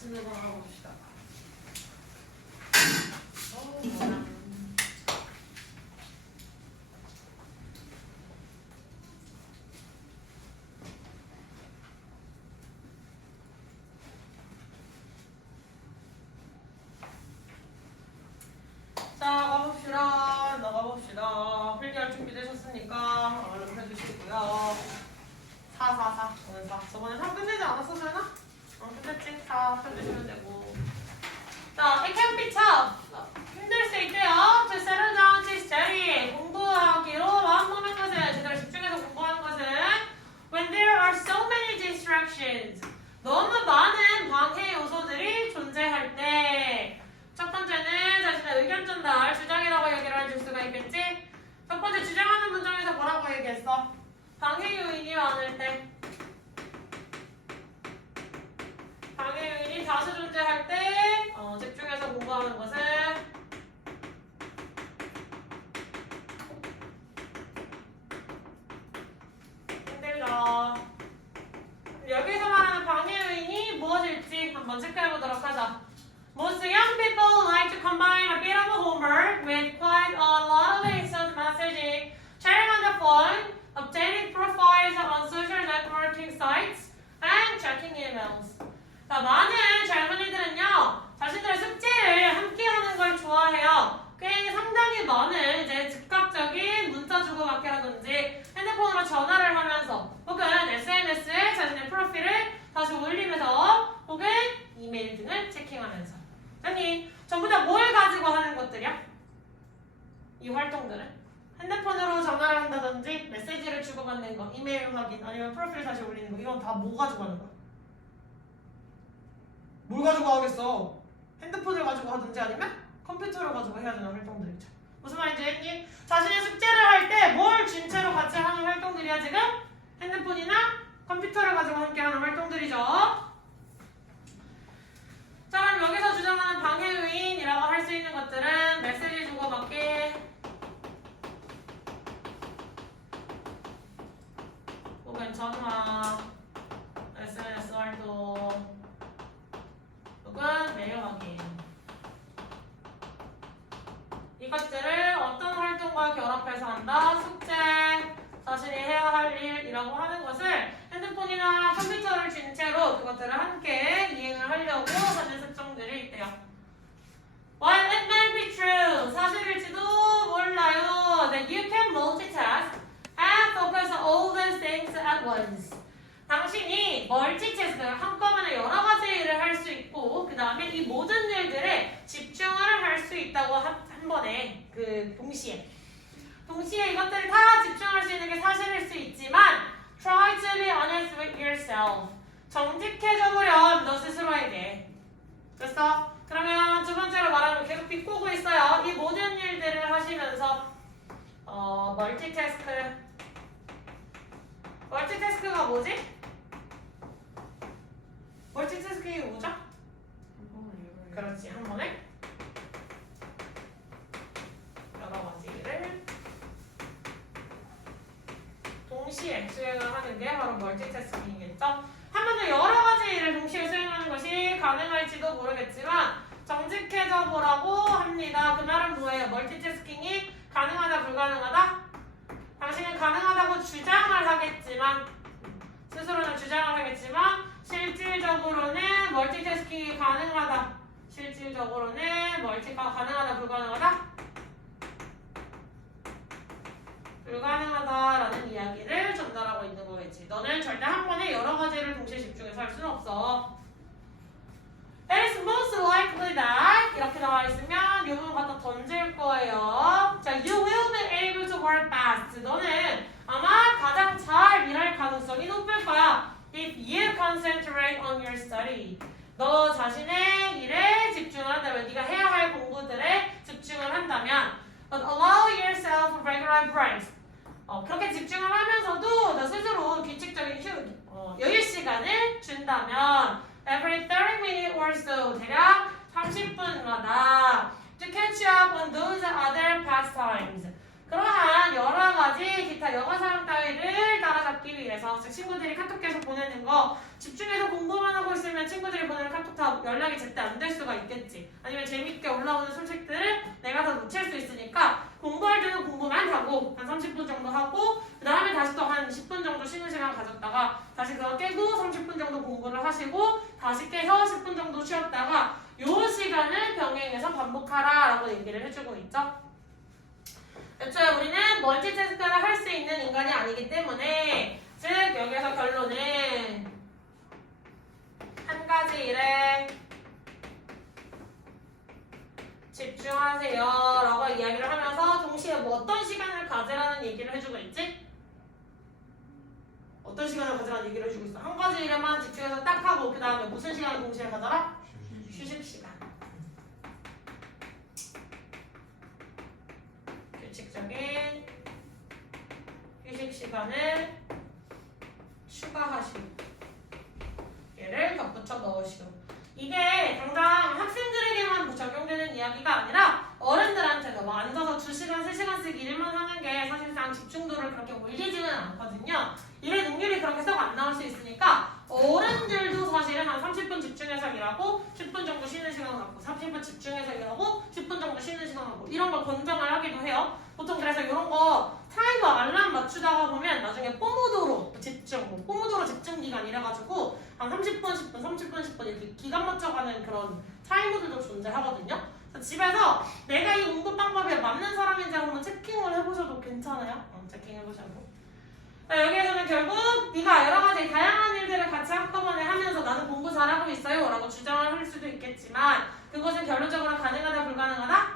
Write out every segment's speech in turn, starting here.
진행을 봅시다. 자, 나가봅시다. 필기할 준비되셨으니까 얼른 해주시고요. 4. 오늘 4. 저번에 3 끝내지 않았었나? 끝냈지? 4 펴주시면 되고. 자, it can be tough. 힘들 수 있대요. To settle down to study. 공부하기로 마음먹는 것은, 제대로 집중해서 공부하는 것은 when there are so many distractions. 너무 많은 방해 요소들이 존재할 때. 첫 번째는 자신의 의견 전달, 주장이라고 얘기를 해줄 수가 있겠지? 첫 번째 주장하는 문장에서 뭐라고 얘기했어? 방해 요인이 많을 때. 방해 요인이 다수 존재할 때 집중해서 공부하는 것은 힘들다. 여기서 말하는 방해 요인이 무엇일지 한번 체크해보도록 하자. Most young people like to combine a bit of homework with quite a lot of instant messaging, chatting on the phone, obtaining profiles on social networking sites, and checking emails. 자, 많은 젊은이들은요, 자신들의 숙제를 함께 하는 걸 좋아해요. 꽤 상당히 많은 이제 즉각적인 문자 주고받기라든지 핸드폰으로 전화를 하면서 혹은 SNS에 자신의 프로필을 다시 올리면서 혹은 이메일 등을 체킹하면서. 아니, 전부 다 뭘 가지고 하는 것들이야? 이 활동들은? 핸드폰으로 전화를 한다든지 메시지를 주고받는 거, 이메일 확인, 아니면 프로필 다시 올리는 거, 이건 다 뭐 가지고 하는 거야? 뭘 가지고 하겠어? 핸드폰을 가지고 하든지 아니면 컴퓨터를 가지고 해야 되는 활동들이죠. 무슨 말인지 알겠니? 자신의 숙제를 할 때 뭘 진짜로 같이 하는 활동들이야 지금? 핸드폰이나 컴퓨터를 가지고 함께 하는 활동들이죠. 자, 그럼 여기서 주장하는 방해 요인이라고 할 수 있는 것들은 메시지 주고받기, 혹은 전화, SNS 활동, 혹은 메일 확인. 이것들을 어떤 활동과 결합해서 한다? 숙제, 자신이 해야 할 일이라고 하는 것을 핸드폰이나 컴퓨터를 쥔 채로 그것들을 함께 이행을 하려고 하는 특성들이 있대요. While it may be true, 사실일지도 몰라요, that you can multitask and focus on all these things at once. 당신이 멀티태스크, 한꺼번에 여러 가지 일을 할 수 있고 그 다음에 이 모든 일들에 집중을 할 수 있다고 한 번에 동시에 이것들을 다 집중할 수 있는 게 사실일 수 있지만 try to be honest with yourself. 정직해져 보렴 너 스스로에게. 됐어? 그러면 두 번째로 말하는 거 계속 비꼬고 있어요. 이 모든 일들을 하시면서 멀티태스크가 뭐지? 멀티태스킹이 뭐죠? 그렇지, 한 번에 여러 가지 일을 동시에 수행을 하는 게 바로 멀티태스킹이겠죠? 한 번에 여러 가지 일을 동시에 수행하는 것이 가능할지도 모르겠지만 정직해져 보라고 합니다. 그 말은 뭐예요? 멀티태스킹이 가능하다, 불가능하다? 당신은 가능하다고 주장을 하겠지만, 스스로는 주장을 하겠지만 실질적으로는 멀티태스킹이 가능하다. 실질적으로는 멀티가 가능하다, 불가능하다? 불가능하다라는 이야기를 전달하고 있는 거겠지. 너는 절대 한 번에 여러 가지를 동시에 집중해서 할 수는 없어. It is most likely that 이렇게 나와 있으면 이 부분 갖다 던질 거예요. 자, you will be able to work fast. 너는 아마 가장 잘 일할 가능성이 높을 거야. If you concentrate on your study. 너 자신의 일에 집중을 한다면, 네가 해야 할 공부들에 집중을 한다면, but allow yourself regular breaks. 그렇게 집중을 하면서도 너 스스로 규칙적인 여유 시간을 준다면 every 30 minutes or so, 대략 30분마다 to catch up on those other pastimes. 그러한 여러 가지 기타 영어 사용 따위를 따라잡기 위해서, 즉 친구들이 카톡 계속 보내는 거 집중해서 공부만 하고 있으면 있으면 친구들이 보내는 카톡 다 연락이 제때 안 될 수가 있겠지. 아니면 재밌게 올라오는 소식들을 내가 다 놓칠 수 있으니까 공부할 때는 공부만 하고 한 30분 정도 하고 그 다음에 다시 또 한 10분 정도 쉬는 시간 가졌다가 다시 그거 깨고 30분 정도 공부를 하시고 다시 깨서 10분 정도 쉬었다가 요 시간을 병행해서 반복하라 라고 얘기를 해주고 있죠. 애초에 우리는 멀티태스크를 할 수 있는 인간이 아니기 때문에 즉 여기서 결론은 한 가지 일에 집중하세요 라고 이야기를 하면서 동시에 뭐 어떤 시간을 가지라는 얘기를 해주고 있지? 어떤 시간을 가지라는 얘기를 해주고 있어? 한 가지 일에만 집중해서 딱 하고 그 다음에 무슨 시간을 동시에 가져라? 휴식 시간. 규칙적인 휴식 시간을 추가하시고 얘를 덧붙여 넣으시고 이게 당장 학생들에게만 적용되는 이야기가 아니라 어른들한테도 막 앉아서 2시간, 3시간씩 일만 하는 게 사실상 집중도를 그렇게 올리지는 않거든요. 일의 능률이 그렇게 썩 안 나올 수 있으니까 어른들도 사실은 한 30분 집중해서 일하고 10분 정도 쉬는 시간 갖고 30분 집중해서 일하고 10분 정도 쉬는 시간 갖고 이런 걸 권장을 하기도 해요. 보통 그래서 이런 거 타이머 알람 맞추다가 보면 나중에 포모도로 집중, 포모도로 집중 기간 이래가지고 한 30분, 10분, 30분, 10분 이렇게 기간 맞춰가는 그런 타이머들도 존재하거든요. 그래서 집에서 내가 이 공부 방법에 맞는 사람인지 한번 체킹을 해보셔도 괜찮아요. 체킹해보셔도. 여기에서는 결국 네가 여러 가지 다양한 일들을 같이 한꺼번에 하면서 나는 공부 잘하고 있어요 라고 주장을 할 수도 있겠지만 그것은 결론적으로 가능하다 불가능하다?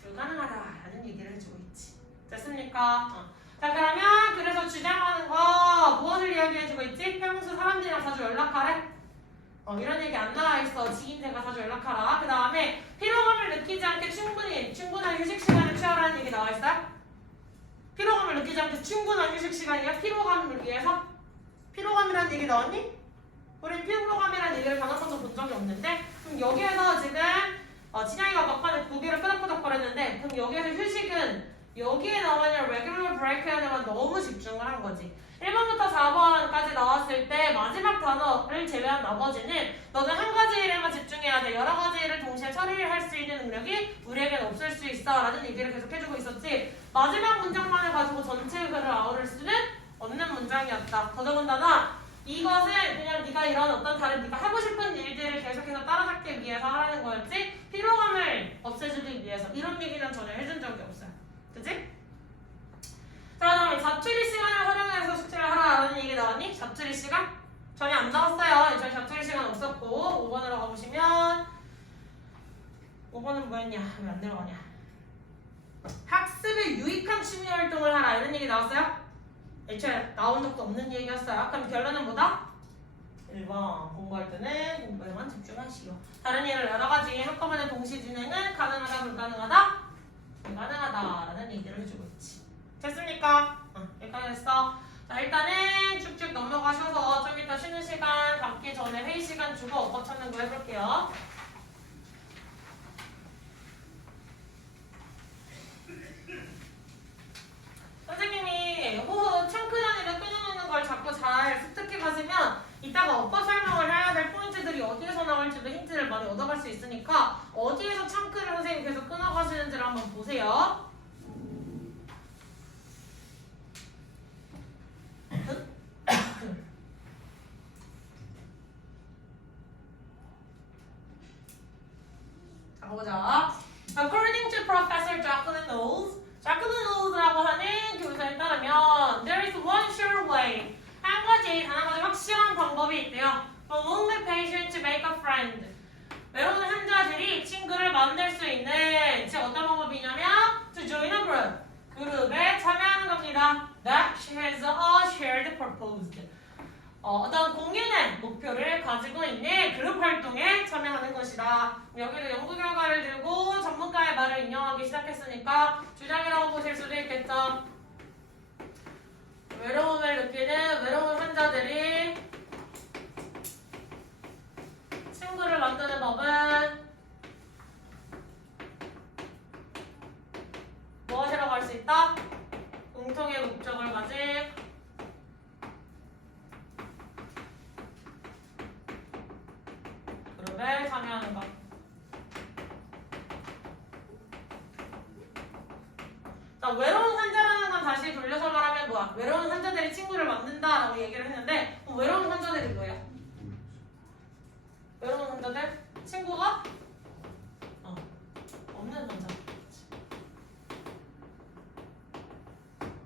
불가능하다라는 얘기를 해주고 있지. 됐습니까? 자 그러면 그래서 주장하는 거 무엇을 이야기해주고 있지? 평소 사람들이랑 자주 연락하래? 이런 얘기 안 나와있어. 지인들과 자주 연락하라. 그 다음에 피로감을 느끼지 않게 충분한 휴식 시간을 취하라는 얘기 나와있어요? 피로감을 느끼지 않게 충분한 휴식 시간이야? 피로감을 위해서? 피로감이라는 얘기 나왔니? 우린 피로감이라는 얘기를 단 한 번도 본 적이 없는데 그럼 여기에서 지금 진영이가 막판에 고개를 끄덕끄덕거렸는데 그럼 여기에서 휴식은 여기에 나와있는 regular break에만 너무 집중을 한 거지. 1번부터 4번까지 나왔을 때 마지막 단어를 제외한 나머지는 너는 한 가지 일에만 집중해야 돼. 여러 가지 일을 동시에 처리를 할 수 있는 능력이 우리에겐 없을 수 있어 라는 얘기를 계속 해주고 있었지. 마지막 문장만을 가지고 전체 글을 아우를 수는 없는 문장이었다. 더더군다나 이것은 그냥 네가 이런 어떤 다른 네가 하고 싶은 일들을 계속해서 따라잡기 위해서 하라는 거였지 피로감을 없애주기 위해서 이런 얘기는 전혀 해준 적이 없어요. 그치? 자 다음에 자투리 시간을 활용해서 숙제를 하라는 얘기 나왔니? 자투리 시간? 전혀 안 나왔어요. 저희 자투리 시간 없었고 5번으로 가보시면 5번은 뭐였냐? 왜 안 내려가냐? 학습에 유익한 취미 활동을 하라 이런 얘기 나왔어요? 애초에 나온 적도 없는 얘기였어요. 그럼 결론은 뭐다? 1번 공부할 때는 공부에만 집중하시오. 다른 일을 여러 가지 한꺼번에 동시 진행은 가능하다 불가능하다? 불가능하다라는 얘기를 해주고 있지. 됐습니까? 여기까지 됐어. 자 일단은 쭉쭉 넘어가셔서 좀 이따 쉬는 시간 갖기 전에 회의 시간 주고 엇법 찾는 거 해볼게요. 선생님이 호흡 창크 단위를 끊어놓는 걸 자꾸 잘 습득해 가시면 이따가 엇법 설명을 해야 될 포인트들이 어디에서 나올지도 힌트를 많이 얻어갈 수 있으니까 어디에서 창크를 선생님 계속 끊어가시는지를 한번 보세요. 자 보자. According to Professor Jacqueline Knowles라고 하는 교수에 따르면 there is one sure way. 한 가지 확실한 방법이 있대요. For lonely patient to make a friend. 외로운 환자들이 친구를 만들 수 있는 즉 어떤 방법이냐면 to join a group. 그룹에 참여하는 겁니다. That has a shared purpose. 어떤 공유된 목표를 가지고 있는 그룹 활동에 참여하는 것이다. 여기도 연구 결과를 들고 전문가의 말을 인용하기 시작했으니까 주장이라고 보실 수도 있겠죠. 외로움을 느끼는 외로운 환자들이 친구를 만드는 법은 무엇이라고 할 수 있다? 공통의 목적을 가진 그룹에 참여하는 것. 자, 외로운 환자라는 건 다시 돌려서 말하면 뭐야? 외로운 환자들이 친구를 만든다라고 얘기를 했는데 외로운 환자들이 뭐예요? 외로운 환자들? 친구가? 없는 환자.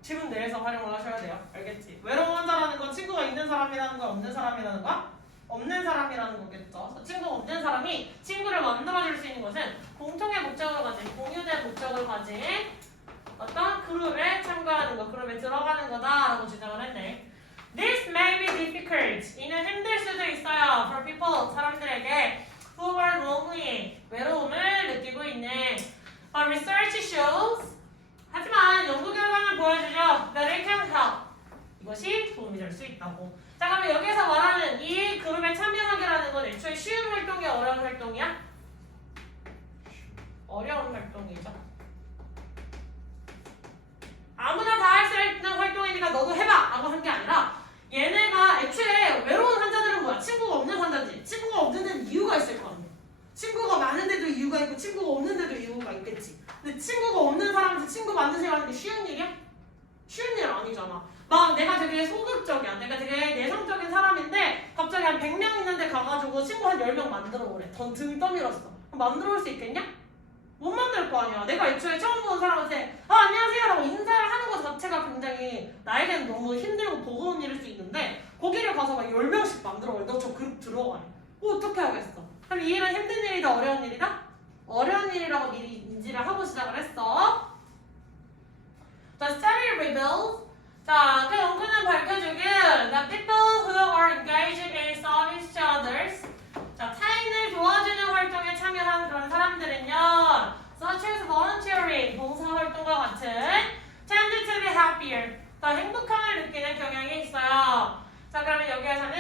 지문 내에서 활용을 하셔야 돼요. 알겠지? 외로운 환자라는 건 친구가 있는 사람이라는 거 없는 사람이라는 거? 없는 사람이라는 거겠죠. 친구가 없는 사람이 친구를 만들어줄 수 있는 것은 공통의 목적을 가진, 공유된 목적을 가진 어떤 그룹에 참가하는 거, 그룹에 들어가는 거다라고 주장을 했네. This may be difficult. 이는 힘들 수도 있어요. For people, 사람들에게 who are lonely, 외로움을 느끼고 있는. But research shows, 하지만 연구 결과는 보여주죠. That it can help. 이것이 도움이 될 수 있다고. 자, 그러면 여기서 말하는 이 그룹에 참여하기라는 건 애초에 쉬운 활동이야, 어려운 활동이야? 어려운 활동이죠. 아무나 다 할 수 있는 활동이니까 너도 해봐! 라고 한 게 아니라 얘네가 애초에 외로운 환자들은 뭐야? 친구가 없는 환자지. 친구가 없는 데는 이유가 있을 거 아니야. 친구가 많은데도 이유가 있고 친구가 없는데도 이유가 있겠지. 근데 친구가 없는 사람한테 친구 만드세요 하는 게 쉬운 일이야? 쉬운 일 아니잖아. 막 내가 되게 소극적이야. 내가 되게 내성적인 사람인데 갑자기 한 100명 있는데 가가지고 친구 한 10명 만들어 오래. 등 떠밀었어. 그럼 만들어 올 수 있겠냐? 못 만들 거 아니야. 내가 애초에 처음 보는 사람한테 안녕하세요 라고 인사를 하는 것 자체가 굉장히 나에게는 너무 힘들고 버거운 일일 수 있는데 거기를 가서 막 10명씩 만들어 오래. 너 저 그룹 들어가래. 어떻게 하겠어? 그럼 이 일은 힘든 일이다 어려운 일이다? 어려운 일이라고 미리 인지를 하고 시작을 했어. The study reveals, 자, 그 연구는 밝혀주길 that people who are engaged in service to others, 자, 타인을 도와주는 활동에 참여한 그런 사람들은요, such as volunteering, 봉사활동과 같은 tend to be happier, 더 행복함을 느끼는 경향이 있어요. 자, 그러면 여기에서는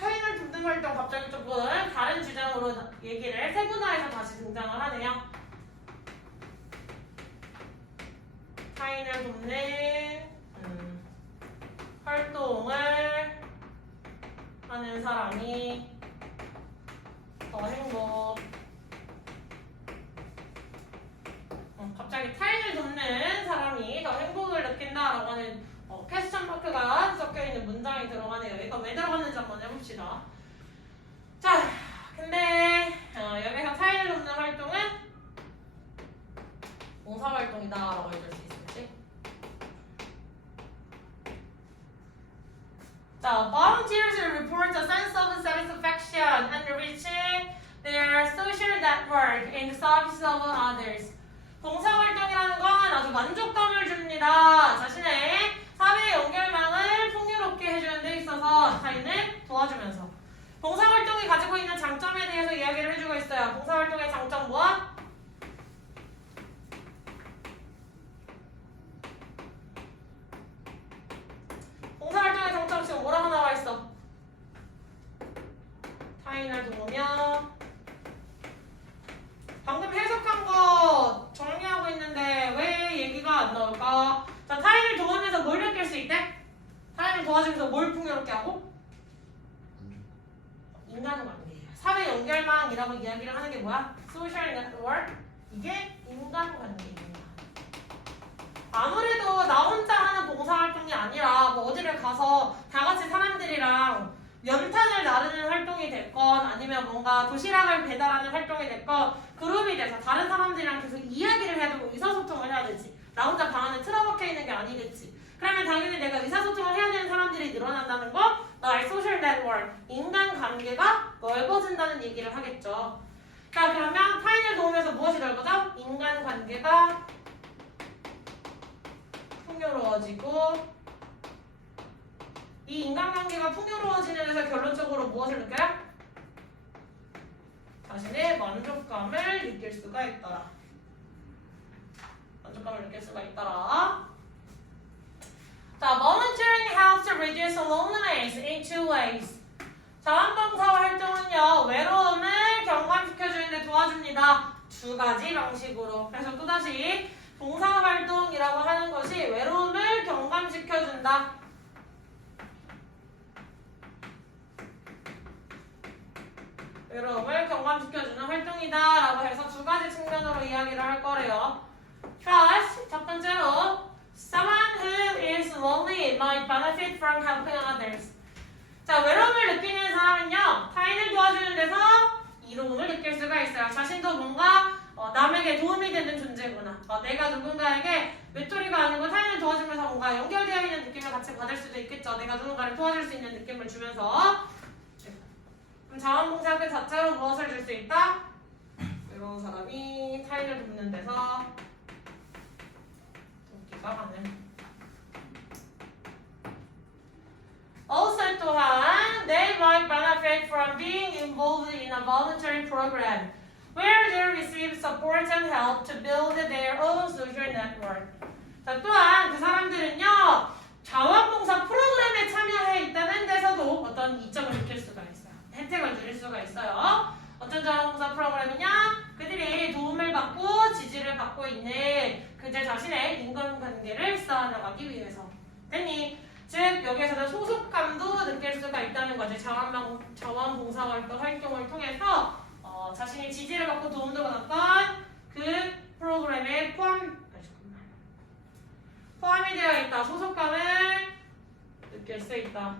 타인을 돕는 활동 갑자기 조금 다른 주장으로 얘기를 세분화해서 다시 등장을 하네요. 타인을 돕는 활동을 하는 사람이 더 행복. 갑자기 타인을 돕는 사람이 더 행복을 느낀다라고 하는 퀘스천 마크가 섞여있는 문장이 들어가네요. 이거 왜 들어갔는지 한번 해봅시다. 자, 근데 여기서 타인을 돕는 활동은 봉사활동이다라고 해줄 수 있을지. 자, volunteers report a sense of satisfaction and enriching their social network in the service of others. 봉사활동이라는 건 아주 만족감을 줍니다. 자신의 사회 연결망을 풍요롭게 해주는 데 있어서 타인을 도와주면서. 봉사활동이 가지고 있는 장점에 대해서 이야기를 해주고 있어요. 봉사활동의 장점 뭐야? 봉사활동의 장점 지금 뭐라고 나와 있어? 타인을 도우며. 방금 해석한 거 정리하고 있는데 왜 얘기가 안 나올까? 자, 타인을 도우면서 뭘 느낄 수 있대? 타인을 도와주면서 뭘 풍요롭게 하고? 인간관계. 사회 연결망이라고 이야기를 하는 게 뭐야? 소셜 네트워크. 이게 인간관계입니다. 아무래도 나 혼자 하는 봉사활동이 아니라 뭐 어디를 가서 다 같이 사람들이랑 연탄을 나르는 활동이 됐건 아니면 뭔가 도시락을 배달하는 활동이 됐건 그룹이 돼서 다른 사람들이랑 계속 이야기를 해야 되고 의사소통을 해야 되지. 나 혼자 방 안에 틀어박혀 있는 게 아니겠지. 그러면 당연히 내가 의사소통을 해야 되는 사람들이 늘어난다는 거 나의 소셜 네트워크, 인간관계가 넓어진다는 얘기를 하겠죠. 자, 그러면 타인을 도우면서 무엇이 넓어져? 인간관계가 풍요로워지고 이 인간관계가 풍요로워지는 데서 결론적으로 무엇을 느껴요? 자신의 만족감을 느낄 수가 있더라. 만족감을 느낄 수가 있더라. 자, volunteering helps to reduce loneliness in two ways. 자원봉사 활동은요, 외로움을 경감시켜주는 데 도와줍니다. 두 가지 방식으로. 그래서 또다시 봉사활동이라고 하는 것이 외로움을 경감시켜준다. 외로움을 경감시켜주는 활동이다 라고 해서 두 가지 측면으로 이야기를 할 거래요. First, 첫 번째로 Someone who is lonely might benefit from helping others. 자, 외로움을 느끼는 사람은요, 타인을 도와주는 데서 이로움을 느낄 수가 있어요. 자신도 뭔가 남에게 도움이 되는 존재구나. 내가 누군가에게 외톨이가 아니고 타인을 도와주면서 뭔가 연결되어 있는 느낌을 같이 받을 수도 있겠죠. 내가 누군가를 도와줄 수 있는 느낌을 주면서. 그럼 자원봉사 그 자체로 무엇을 줄 수 있다? 외로운 사람이 타인을 돕는 데서 돕기가 가능. Also 또한 they might benefit from being involved in a voluntary program where they receive support and help to build their own social network. 자, 또한 그 사람들은요 자원봉사 프로그램에 참여해 있다는 데서도 어떤 이점을 느낄 수가 있어요. 혜택을 누릴 수가 있어요. 어떤 자원봉사 프로그램이냐? 그들이 도움을 받고 지지를 받고 있는 그들 자신의 인간관계를 쌓아나가기 위해서. 됐니? 즉 여기에서는 소속감도 느낄 수가 있다는 거지. 자원봉사 활동을 통해서 자신이 지지를 받고 도움도 받았던 그 프로그램에 포함이 되어 있다. 소속감을 느낄 수 있다.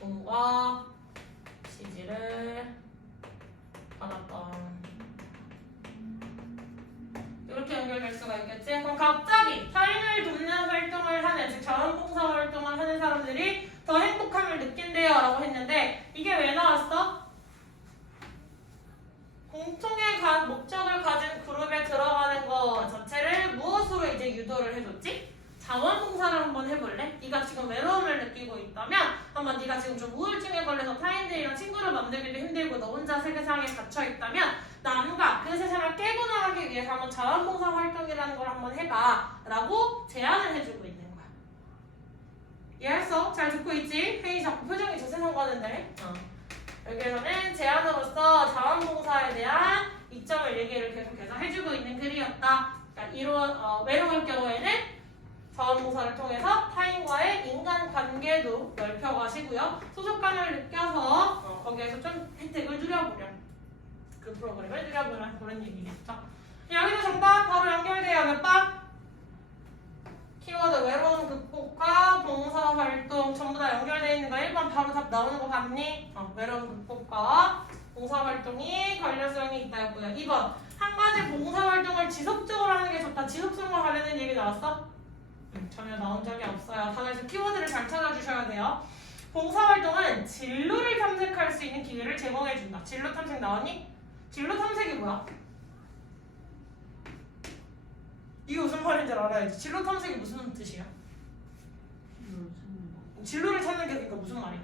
도움과 지지를 받았던. 이렇게 연결될 수가 있겠지? 그럼 갑자기 타인을 돕는 활동을 하는, 즉 자원봉사 활동을 하는 사람들이 더 행복함을 느낀대요 라고 했는데 이게 왜 나왔어? 공통의 목적을 가진 그룹에 들어가는 거 자체를 무엇으로 이제 유도를 해줬지? 자원봉사를 한번 해볼래? 네가 지금 외로움을 느끼고 있다면 한번 네가 지금 좀 우울증에 걸려서 타인들이랑 친구를 만들기도 힘들고 너 혼자 세상에 갇혀있다면 남과 그 세상을 깨고 나가기 위해서 한번 자원봉사 활동이라는 걸 한번 해봐 라고 제안을 해주고 있는 거야. 이해했어? 잘 듣고 있지? 혜인이 자꾸 표정이 저 세상 가는데 여기에서는 제안으로서 자원봉사에 대한 이점을 얘기를 계속해서 해주고 있는 글이었다. 그러니까 이런 외로울 경우에는 자원봉사를 통해서 타인과의 인간관계도 넓혀가시고요. 소속감을 느껴서 거기에서 좀 혜택을 누려보려. 그 프로그램을 누려보려 그런 얘기겠죠. 여기도 정답 바로 연결돼요. 몇 번? 키워드 외로움 극복과 봉사활동 전부 다 연결되어 있는 거 1번 바로 답 나오는 거 봤니? 외로움 극복과 봉사활동이 관련성이 있다였고요. 2번 한 가지 봉사활동을 지속적으로 하는 게 좋다. 지속성과 관련된 얘기 나왔어? 전혀 나온 적이 없어요. 다음에서 키워드를 잘 찾아주셔야 돼요. 봉사활동은 진로를 탐색할 수 있는 기회를 제공해준다. 진로 탐색 나왔니? 진로 탐색이 뭐야? 이게 무슨 말인지 알아야지. 진로 탐색이 무슨 뜻이야? 진로를 찾는 게 그러니까 무슨 말이야?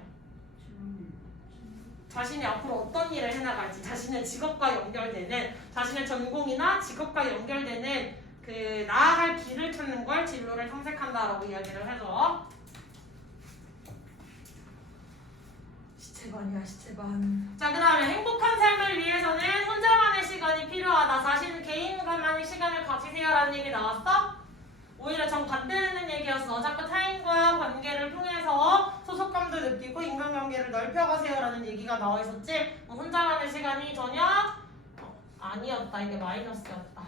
자신이 앞으로 어떤 일을 해나갈지, 자신의 직업과 연결되는, 자신의 전공이나 직업과 연결되는 그 나아갈 길을 찾는 걸 진로를 탐색한다라고 이야기를 해줘. 시체반이야, 시체반. 자, 그 다음에 행복한 삶을 위해서는 혼자만의 시간이 필요하다. 자신 개인과만의 시간을 가지세요라는 얘기 나왔어? 오히려 정반대되는 얘기였어. 자꾸 타인과 관계를 통해서 소속감도 느끼고 인간관계를 넓혀가세요라는 얘기가 나와 있었지? 혼자만의 시간이 전혀 아니었다. 이게 마이너스였다.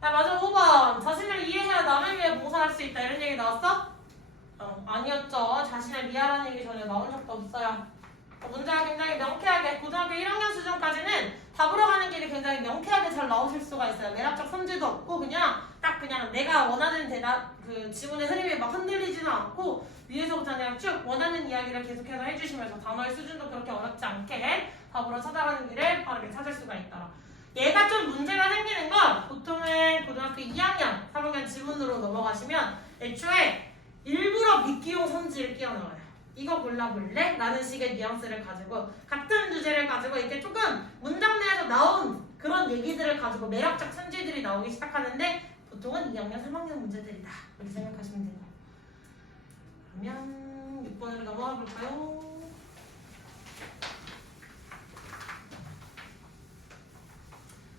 자, 맞아. 5번. 자신을 이해해야 남을 위해 봉사할 수 있다. 이런 얘기 나왔어? 아니었죠. 자신을 이해하라는 얘기 전혀 나온 적도 없어요. 문제가 굉장히 명쾌하게 고등학교 1학년 수준까지는 답으로 가는 길이 굉장히 명쾌하게 잘 나오실 수가 있어요. 매력적 선지도 없고 그냥 내가 원하는 대답 그 지문의 흐름이 막 흔들리지는 않고 위에서부터 그냥 쭉 원하는 이야기를 계속해서 해주시면서 단어의 수준도 그렇게 어렵지 않게 답으로 찾아가는 길을 빠르게 찾을 수가 있더라. 얘가 좀 문제가 생기는 건 보통은 고등학교 2학년, 3학년 지문으로 넘어가시면 애초에 일부러 미끼용 선지를 끼워 넣어요. 이거 골라볼래? 라는 식의 뉘앙스를 가지고 같은 주제를 가지고 이렇게 조금 문장 내에서 나온 그런 얘기들을 가지고 매력적 선지들이 나오기 시작하는데 보통은 2학년, 3학년 문제들이다. 이렇게 생각하시면 돼요. 그러면 6번으로 넘어가 볼까요?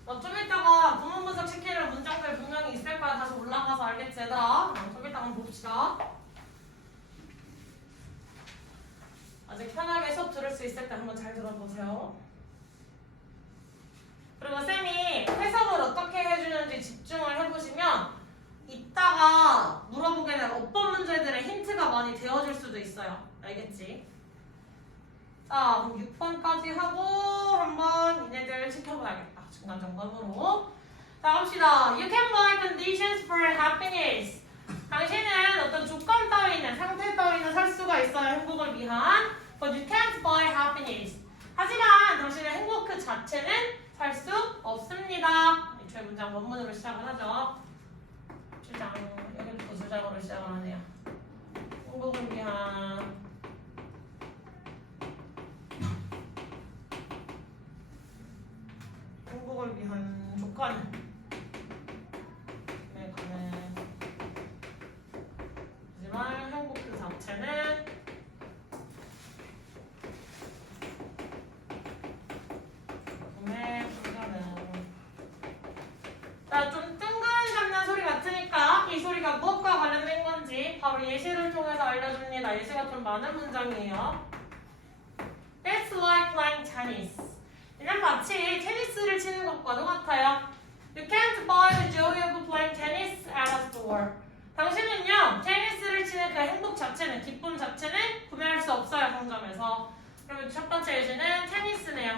좀 이따가 구문 분석 시키는 문장들 분명히 있을 거야. 다시 올라가서 알겠지 얘들아? 좀 이따가 한번 봅시다. 아직 편하게 수업 들을 수 있을 때 한번 잘 들어보세요. 그리고 쌤이 해석을 어떻게 해주는지 집중을 해보시면 이따가 물어보게 될 어법 문제들의 힌트가 많이 되어줄 수도 있어요. 알겠지? 자, 그럼 6번까지 하고 한번 얘네들 지켜봐야겠다. 중간 점검으로. 자, 갑시다. You can buy conditions for happiness. 당신은 어떤 조건 따위는, 상태 따위는 살 수가 있어요. 행복을 위한. But you can't buy happiness. 하지만 당신의 행복 그 자체는 살 수 없습니다. 애초에 문장 원문으로 시작을 하죠. 주장, 여기부터 주장으로 시작을 하네요. 행복을 위한 행복을 위한 조건에 관해 하지만 행복 그 자체는 자, 좀 뜬금잡는 소리 같으니까 이 소리가 무엇과 관련된 건지 바로 예시를 통해서 알려줍니다. 예시가 좀 많은 문장이에요. It's like playing tennis. 이는 마치 테니스를 치는 것과 똑같아요. You can't buy the joy of playing tennis at a store. 당신은요, 테니스를 치는 그 행복 자체는, 기쁨 자체는 구매할 수 없어요, 상점에서. 그러면 첫 번째 예시는 테니스네요.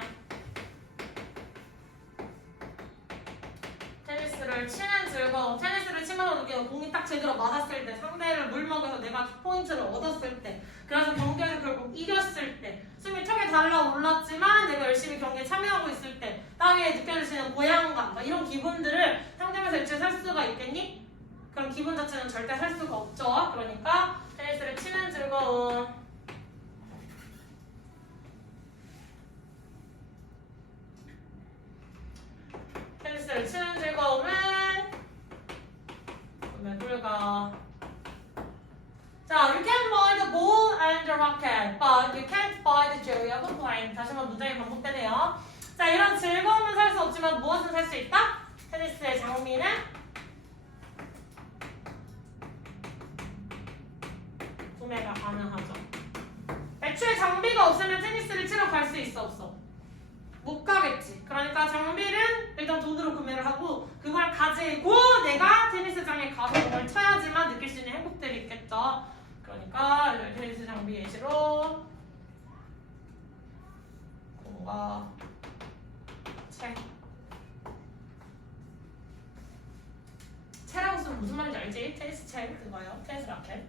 테니스를 치는 즐거움. 테니스를 치면서 느끼는 공이 딱 제대로 맞았을 때, 상대를 물먹여서 내가 포인트를 얻었을 때, 그래서 경기에서 결국 이겼을 때, 숨이 턱에 달라올랐지만 내가 열심히 경기에 참여하고 있을 때 따위에 느껴지는 고향감, 이런 기분들을 상점에서 애초에 살 수가 있겠니? 그럼 기분 자체는 절대 살 수가 없죠. 그러니까 테니스를 치는 즐거움. 테니스를 치는 즐거움은 불가. 자, you can buy the ball and the racket, but you can't buy the joy of playing. 다시 한번 문장이 반복되네요. 자, 이런 즐거움은 살 수 없지만 무엇은 살 수 있다? 테니스의 장미는 구매가 가능하죠. 애초에 장비가 없으면 테니스를 치러 갈 수 있어, 없어? 못 가겠지. 그러니까 장비는 일단 돈으로 구매를 하고 그걸 가지고 내가 테니스장에 가서 그걸 쳐야지만 느낄 수 있는 행복들이 있겠죠. 그러니까 테니스 장비 예시로 공과 채. 채라고 쓰면 무슨 말인지 알지? 테니스 채 그거요. 테니스 라켓.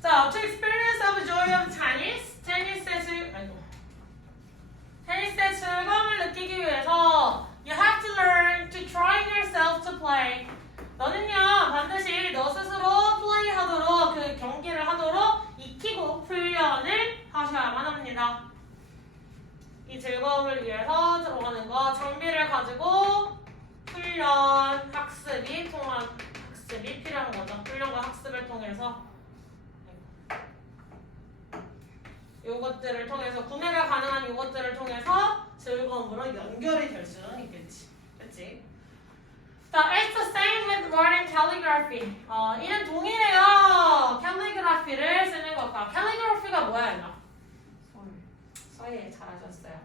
자, to experience of joy of tennis. 테니스의 즐거움을 느끼기 위해서 you have to learn to train yourself to play. 너는요 반드시 너 스스로 플레이하도록 그 경기를 하도록 익히고 훈련을 하셔야만 합니다. 이 즐거움을 위해서 들어가는 거 장비를 가지고 훈련, 학습이 필요한 거죠. 훈련과 학습을 통해서 요것들을 통해서 구매가 가능한 요것들을 통해서 즐거움으로 연결이 될 수는 있겠지. 그치? 자, it's the same with writing calligraphy. 이는 동일해요. calligraphy를 쓰는 것과. calligraphy가 뭐야, 이거? 서예 잘하셨어요.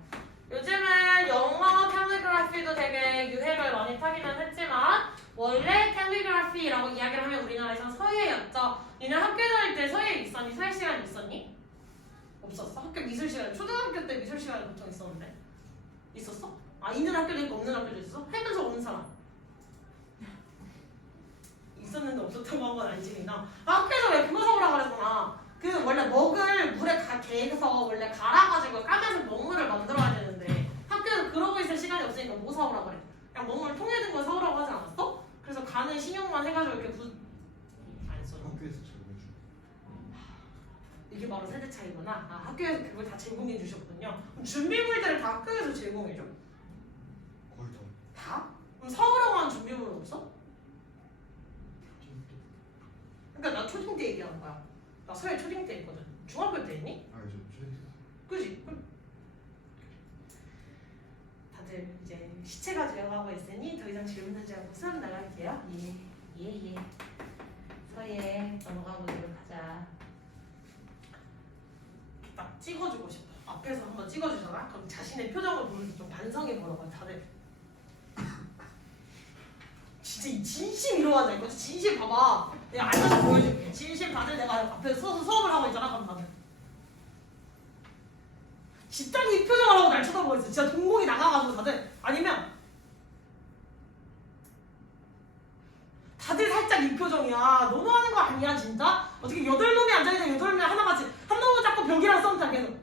요즘은 영어 calligraphy도 되게 유행을 많이 타기는 했지만 원래 calligraphy라고 이야기를 하면 우리나라에선 서예였죠. 니는 학교 다닐 때 서예 있었니? 서예 시간 있었니? 없었어? 학교 미술 시간, 초등학교 때 미술 시간에 보통 있었는데 있었어? 아, 있는 학교도 있고 없는 학교도 있었어? 해본 적 없는 사람 있었는데 없었다고 한 건 아니지. 나 학교에서 왜 그거 사오라고 그랬구나. 그 원래 먹을 물에 개서 원래 갈아가지고 까면서 먹물을 만들어야 되는데 학교에서 그러고 있을 시간이 없으니까 뭐 사오라고 그래. 그냥 먹물 통에 든 거 사오라고 하지 않았어? 그래서 가는 신용만 해가지고 이렇게 안 써. 학교에서 제공해줘. 이게 바로 세대 차이구나. 아, 학교에서 그걸 다 제공해 주셨군요. 그럼 준비물들을 다 학교에서 제공해 줘? 거의 다. 다? 그럼 사오라고 하는 준비물 없어? 그러니까 나 초딩 때 얘기하는 거야. 나 서예 초딩 때 있거든. 중학교 때 있니? 아, 저 그지? 다들 이제 시체가 되어가고 있으니 더 이상 질문하지 않고 수업 나갈게요. 예. 서예 넘어가 보도록 하자. 딱 찍어주고 싶어. 앞에서 한번 찍어주잖아. 그럼 자신의 표정을 보면서 좀 반성해 보는 거야 다들. 진짜 이 진심 이러하자 이거 진심 봐봐. 내가 앉아서 보여줄게. 진심 다들 내가 앞에 서서 수업을 하고 있잖아. 그럼 다들 진짜 이 표정을 하고 날 쳐다보고 있어. 진짜 동공이 나가가지고 다들 아니면 다들 살짝 이 표정이야. 너무 하는 거 아니야 진짜? 어떻게 8놈이 앉아있는 8명이 하나같이 한 놈은 자꾸 벽이랑 싸움타 계속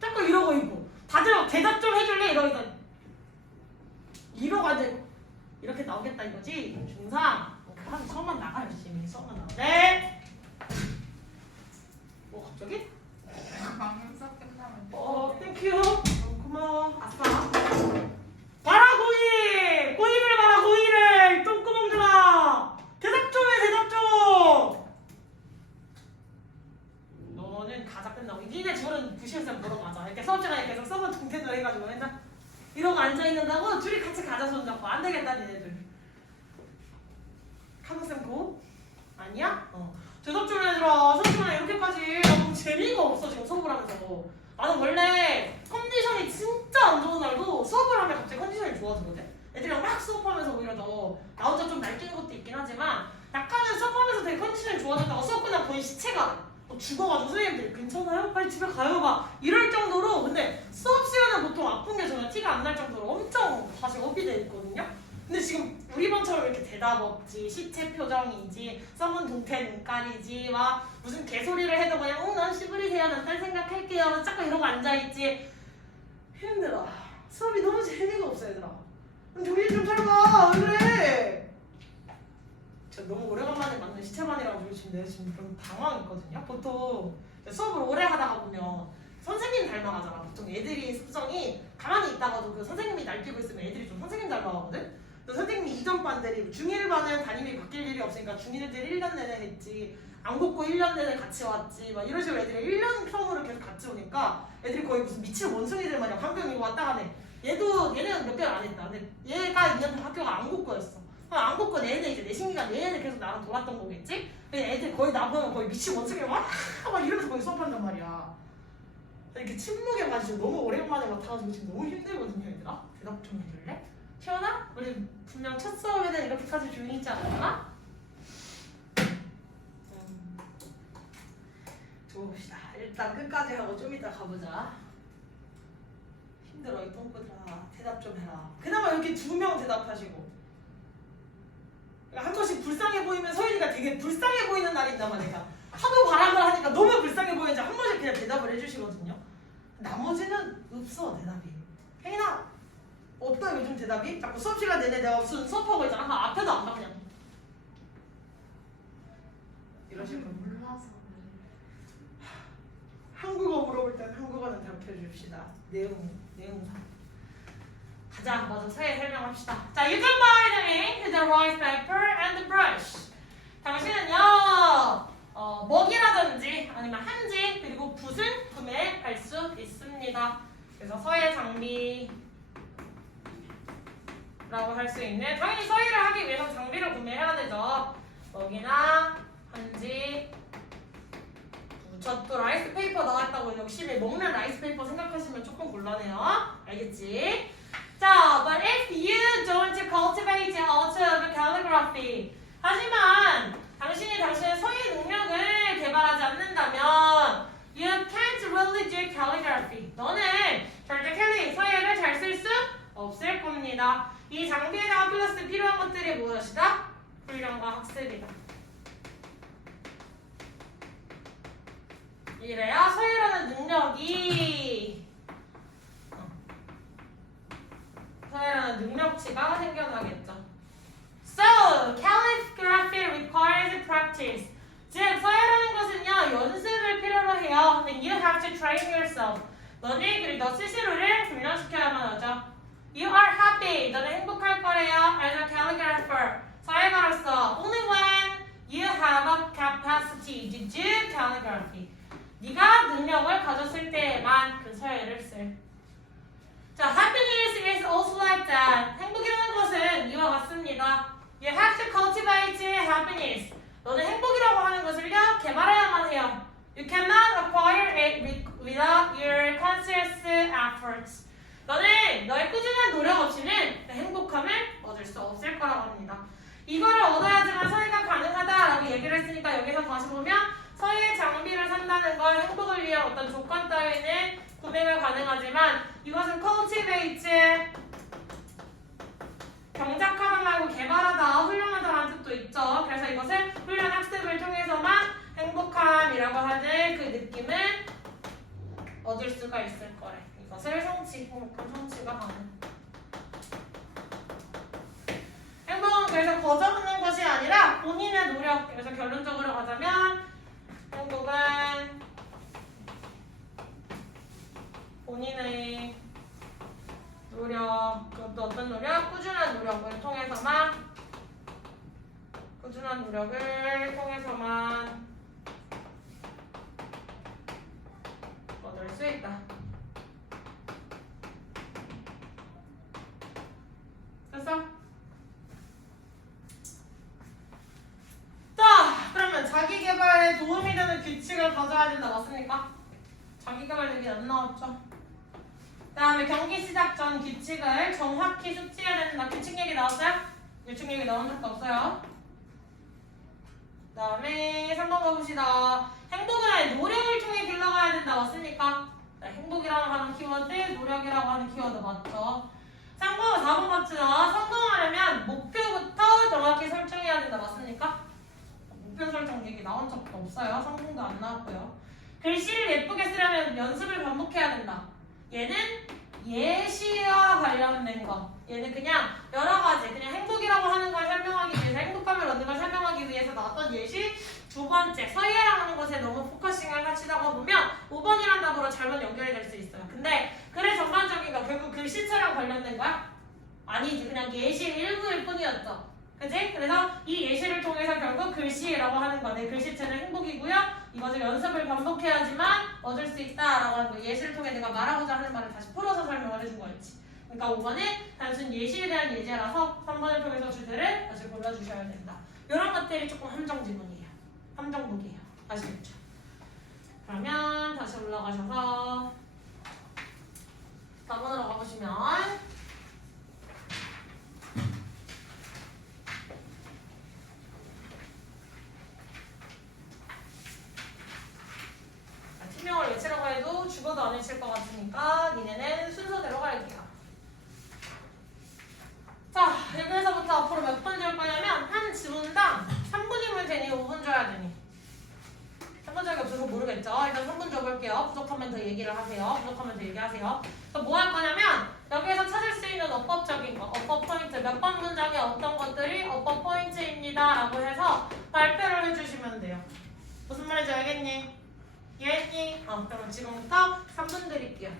자꾸 이러고 있고 다들 대답 좀 해줄래? 이러고 앉아있고 이렇게 나오겠다 이거지? 중3 한 수업만 나가 열심히 수업만 나가. 네? 뭐 갑자기? 방금 수업 끝나면 땡큐. 고마워. 아싸. 봐라 고이! 고이를 봐라 고이를! 똥구멍들아! 대답 좀 해 대답 좀! 너는 가자 끝나고 니네 둘은 부실쌤 보러 가자. 이렇게 수업 시간에 계속 서버 동태들 해가지고 맨날 이러고 앉아있는다고 둘이 같이 가자 손잡고. 안 되겠다 니네들. 카노쌤 고? 아니야? 대답 좀 해주라. 수업 시간에 이렇게까지. 나 너무 재미가 없어 지금 수업을 하면서. 나는 원래 컨디션이 진짜 안 좋은 날도 수업을 하면 갑자기 컨디션이 좋아지거든? 애들이랑 막 수업하면서 오히려 더 나 혼자 좀 날뛰는 것도 있긴 하지만 약간은 수업하면서 되게 컨디션이 좋아졌다가 수업 끝나고 거의 시체가 죽어가지고 선생님들이 괜찮아요? 빨리 집에 가요 막 이럴 정도로. 근데 수업 시간은 보통 아픈 게 전혀 티가 안 날 정도로 엄청 다시 업이 돼 있거든요? 근데 지금 우리 반처럼 이렇게 대답 없지, 시체 표정이지, 썩은 동태 눈깔이지, 막 무슨 개소리를 해도 그냥 난 시부리세요, 난 딴 생각할게요, 자꾸 이러고 앉아있지. 힘들어. 수업이 너무 재미가 없어 얘들아. 정신 좀 차려봐. 왜 그래? 진짜 너무 오래간만에 만난 시체만이라고 지금 내가 지금 좀 당황했거든요. 보통 수업을 오래 하다가 보면 선생님 닮아가잖아. 보통 애들이 습성이 가만히 있다가도 그 선생님이 날뛰고 있으면 애들이 좀 선생님 닮아가거든? 근데 선생님이 이전 반들이 중1반은 담임이 바뀔 일이 없으니까 중1애들 1년 내내 했지, 안 걷고 1년 내내 같이 왔지, 막 이런 식으로 애들이 1년 평으로 계속 같이 오니까 애들이 거의 무슨 미친 원숭이들 마냥 한 병이고 왔다 가네. 얘는 몇 개월 안 했다. 근데 얘가 2년 학교가 안국고였어. 안 걷고 내내 이제 내신기간 내내 계속 나랑 돌았던 거겠지? 근데 애들 거의 나보면 거의 미친 원숭이가 막 이러면서 거의 수업한단 말이야. 이렇게 침묵에 가지고 너무 오랜만에 맡아가지고 지금 너무 힘들거든요 얘들아. 대답 좀 해줄래? 시원아? 우리 분명 첫 수업에는 이렇게까지 조용히 있지 않았나? 좋읍시다. 일단 끝까지 하고 좀 이따 가보자. 힘들어 이 똥꼬들아. 대답 좀 해라. 그나마 이렇게 2명 대답하시고. 한 번씩 불쌍해 보이면 서윤이가 되게 불쌍해 보이는 날이 있나봐 내가. 하도 바람을 하니까 너무 불쌍해 보이는지 한 번씩 그냥 대답을 해주시거든요. 나머지는 없어 대답이. 혜인아 어떤 요즘 대답이? 자꾸 수업 시간 내내 내가 무슨 수업하고 있잖아. 앞에도 안 봐 그냥. 이러시고. 몰라서 한국어 물어볼 땐 한국어는 답해줍시다. 내용상. 가자. 먼저 서예 설명합시다. 자, you combine the ink, the rice paper, and the brush. 당신은요, 먹이라든지 아니면 한지 그리고 붓을 구매할 수 있습니다. 그래서 서예 장비라고 할 수 있는, 당연히 서예를 하기 위해서 장비를 구매해야 되죠. 먹이나 한지, 저 또 라이스 페이퍼 나왔다고 열심히 먹는 라이스 페이퍼 생각하시면 조금 곤란해요. 알겠지? 자, but if you don't cultivate the art of calligraphy, 하지만 당신이 당신의 서예 능력을 개발하지 않는다면 you can't really do calligraphy. 너는 절대 서예를 잘 쓸 수 없을 겁니다. 이 장비에다가 플러스 필요한 것들이 무엇이다? 훈련과 학습이다. 이래야 서예라는 능력치가 생겨나겠죠. So, calligraphy requires practice. 즉, 서예라는 것은요, 연습을 필요로 해요. And you have to train yourself. 너는 너 스스로를 훈련시켜야만 하죠. You are happy. 너는 행복할 거래요. As a calligrapher. 서예가로서 only when you have a capacity to do calligraphy. 네가 능력을 가졌을 때에만 그 서예를 쓸. 자, happiness is also like that. 행복이라는 것은 이와 같습니다. You have to cultivate happiness. 너는 행복이라고 하는 것을요 개발해야만 해요. You cannot acquire it without your conscious efforts. 너는 너의 꾸준한 노력 없이는 행복함을 얻을 수 없을 거라고 합니다. 이거를 얻어야지만 서예가 가능하다라고 얘기를 했으니까 여기서 다시 보면 서예 장비를 산다는 걸 행복을 위한 어떤 조건 따위는 구매가 가능하지만 이것은 cultivate 경작하다 말고 개발하다, 훈련하다라는 뜻도 있죠. 그래서 이것을 훈련 학습을 통해서만 행복함이라고 하는 그 느낌을 얻을 수가 있을 거래. 이것을 성취, 행복한 성취가 가능. 행복은 그래서 거저먹는 것이 아니라 본인의 노력. 그래서 결론적으로 가자면 행복은 본인의 노력, 그것도 어떤 노력? 꾸준한 노력을 통해서만 얻을 수 있다. 됐어? 자, 그러면 자기계발에 도움이 되는 규칙을 가져야 된다. 맞습니까? 자기계발 얘기 안 나왔죠? 그 다음에 경기 시작 전 규칙을 정확히 숙지해야 된다. 규칙 얘기 나왔어요? 규칙 얘기 나온 적도 없어요. 그 다음에 3번 가봅시다. 행복은 노력을 통해 길러가야 된다. 맞습니까? 네, 행복이라고 하는 키워드, 노력이라고 하는 키워드 맞죠? 참고 4번 갑시다. 성공하려면 목표부터 정확히 설정해야 된다. 맞습니까? 목표 설정 얘기 나온 적도 없어요. 성공도 안 나왔고요. 글씨를 예쁘게 쓰려면 연습을 반복해야 된다. 얘는 예시와 관련된 거. 얘는 그냥 여러 가지 그냥 행복이라고 하는 걸 설명하기 위해서 행복감을 얻는 걸 설명하기 위해서 나왔던 예시. 두 번째 서예라는 것에 너무 포커싱을 하시다가 보면 5번이란 답으로 잘못 연결이 될 수 있어요. 근데 글의 전반적인 거 결국 글씨체랑 관련된 거야? 아니지. 그냥 예시 일부일 뿐이었죠. 그치? 그래서 이 예시를 통해서 결국 글씨라고 하는 거. 내 글씨체는 행복이고요. 이것을 연습을 반복해야지만 얻을 수 있다라고 하는 거. 예시를 통해 내가 말하고자 하는 말을 다시 풀어서 설명을 해준 거였지. 그러니까 5번은 단순 예시에 대한 예제라서 3번을 통해서 주제를 다시 골라주셔야 된다. 이런 것들이 조금 함정 지문이에요. 함정복이에요. 아시겠죠? 그러면 다시 올라가셔서 4번으로 가보시면 팀명을 외치라고 해도 죽어도 안 외칠 것 같으니까 니네는 순서대로 갈게요. 자, 여기서부터 앞으로 몇 번 줄 거냐면 한 지문당 3분이면 되니 5분 줘야 되니 3분 적이 없어서 모르겠죠? 일단 3분 줘볼게요. 부족하면 더 얘기를 하세요. 부족하면 더 얘기하세요. 그래서 뭐 할 거냐면 여기에서 찾을 수 있는 어법적인 거, 어법 포인트 몇 번 문장에 어떤 것들이 어법 포인트입니다 라고 해서 발표를 해주시면 돼요. 무슨 말인지 알겠니? 이해했니? 그럼 지금부터 3분 드릴게요.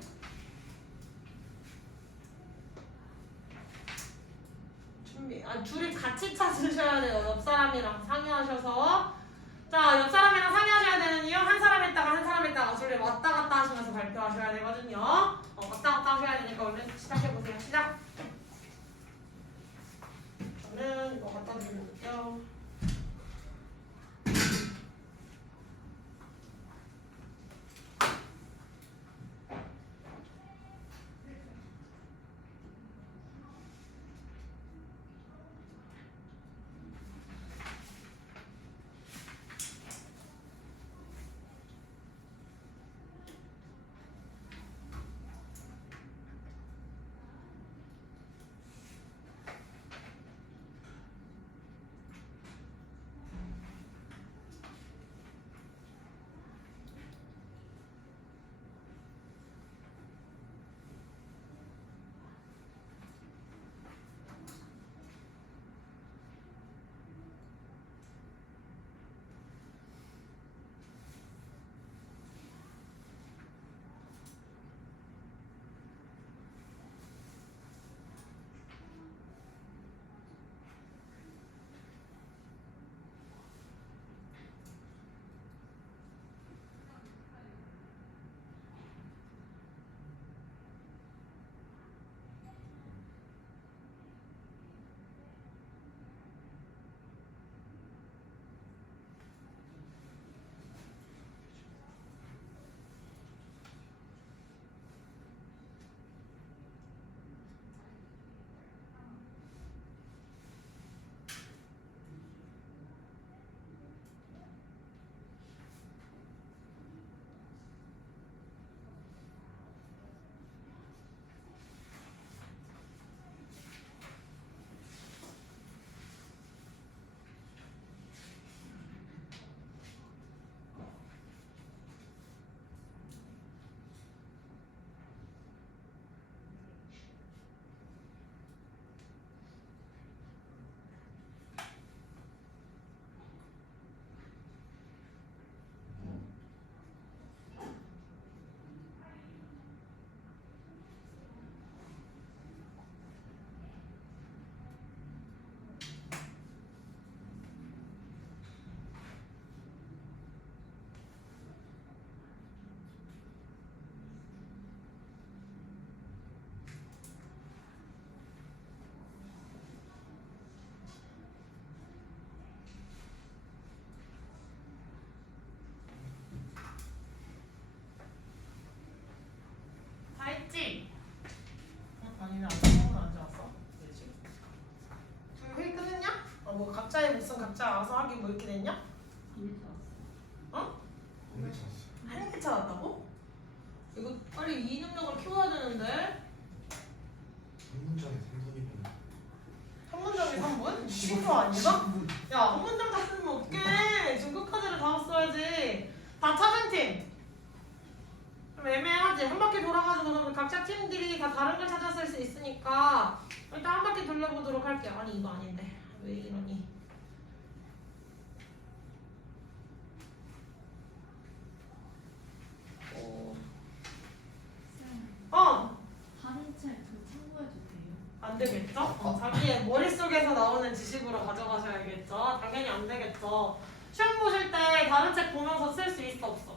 준비. 둘이 같이 찾으셔야 돼요. 옆 사람이랑 상의하셔서. 자, 옆 사람이랑 상의하셔야 되는 이유 한 사람 했다가 한 사람 했다가 둘이 왔다 갔다 하시면서 발표하셔야 되거든요. 왔다 갔다 하셔야 되니까 얼른 시작해보세요. 시작. 저는 이거 갖다 드릴게요. 뭐 각자의 몫은 각자 알아서 하기 뭐 이렇게 됐냐? 어? 한개 찾았어. 한 개 찾았다고? 이거 빨리 이 능력을 키워야 되는데. 한 문장에 3분이면 한 문장에 3분? 미친 거 아닌가? 야, 한 문장 다 쓰면 어떡해. 중국까지를 다 써야지. 다 찾은 팀. 좀 애매하지? 한 바퀴 돌아가지고 그러면 각자 팀들이 다 다른 걸 찾았을 수 있으니까 일단 한 바퀴 돌려보도록 할게요. 아니 이거 아닌데. 왜 이러니? 어. 다른 책그 참고해도 돼요? 안 되겠죠? 자기의 머릿속에서 나오는 지식으로 가져가셔야겠죠? 당연히 안 되겠죠? 시험 보실 때 다른 책 보면서 쓸 수 있어 없어?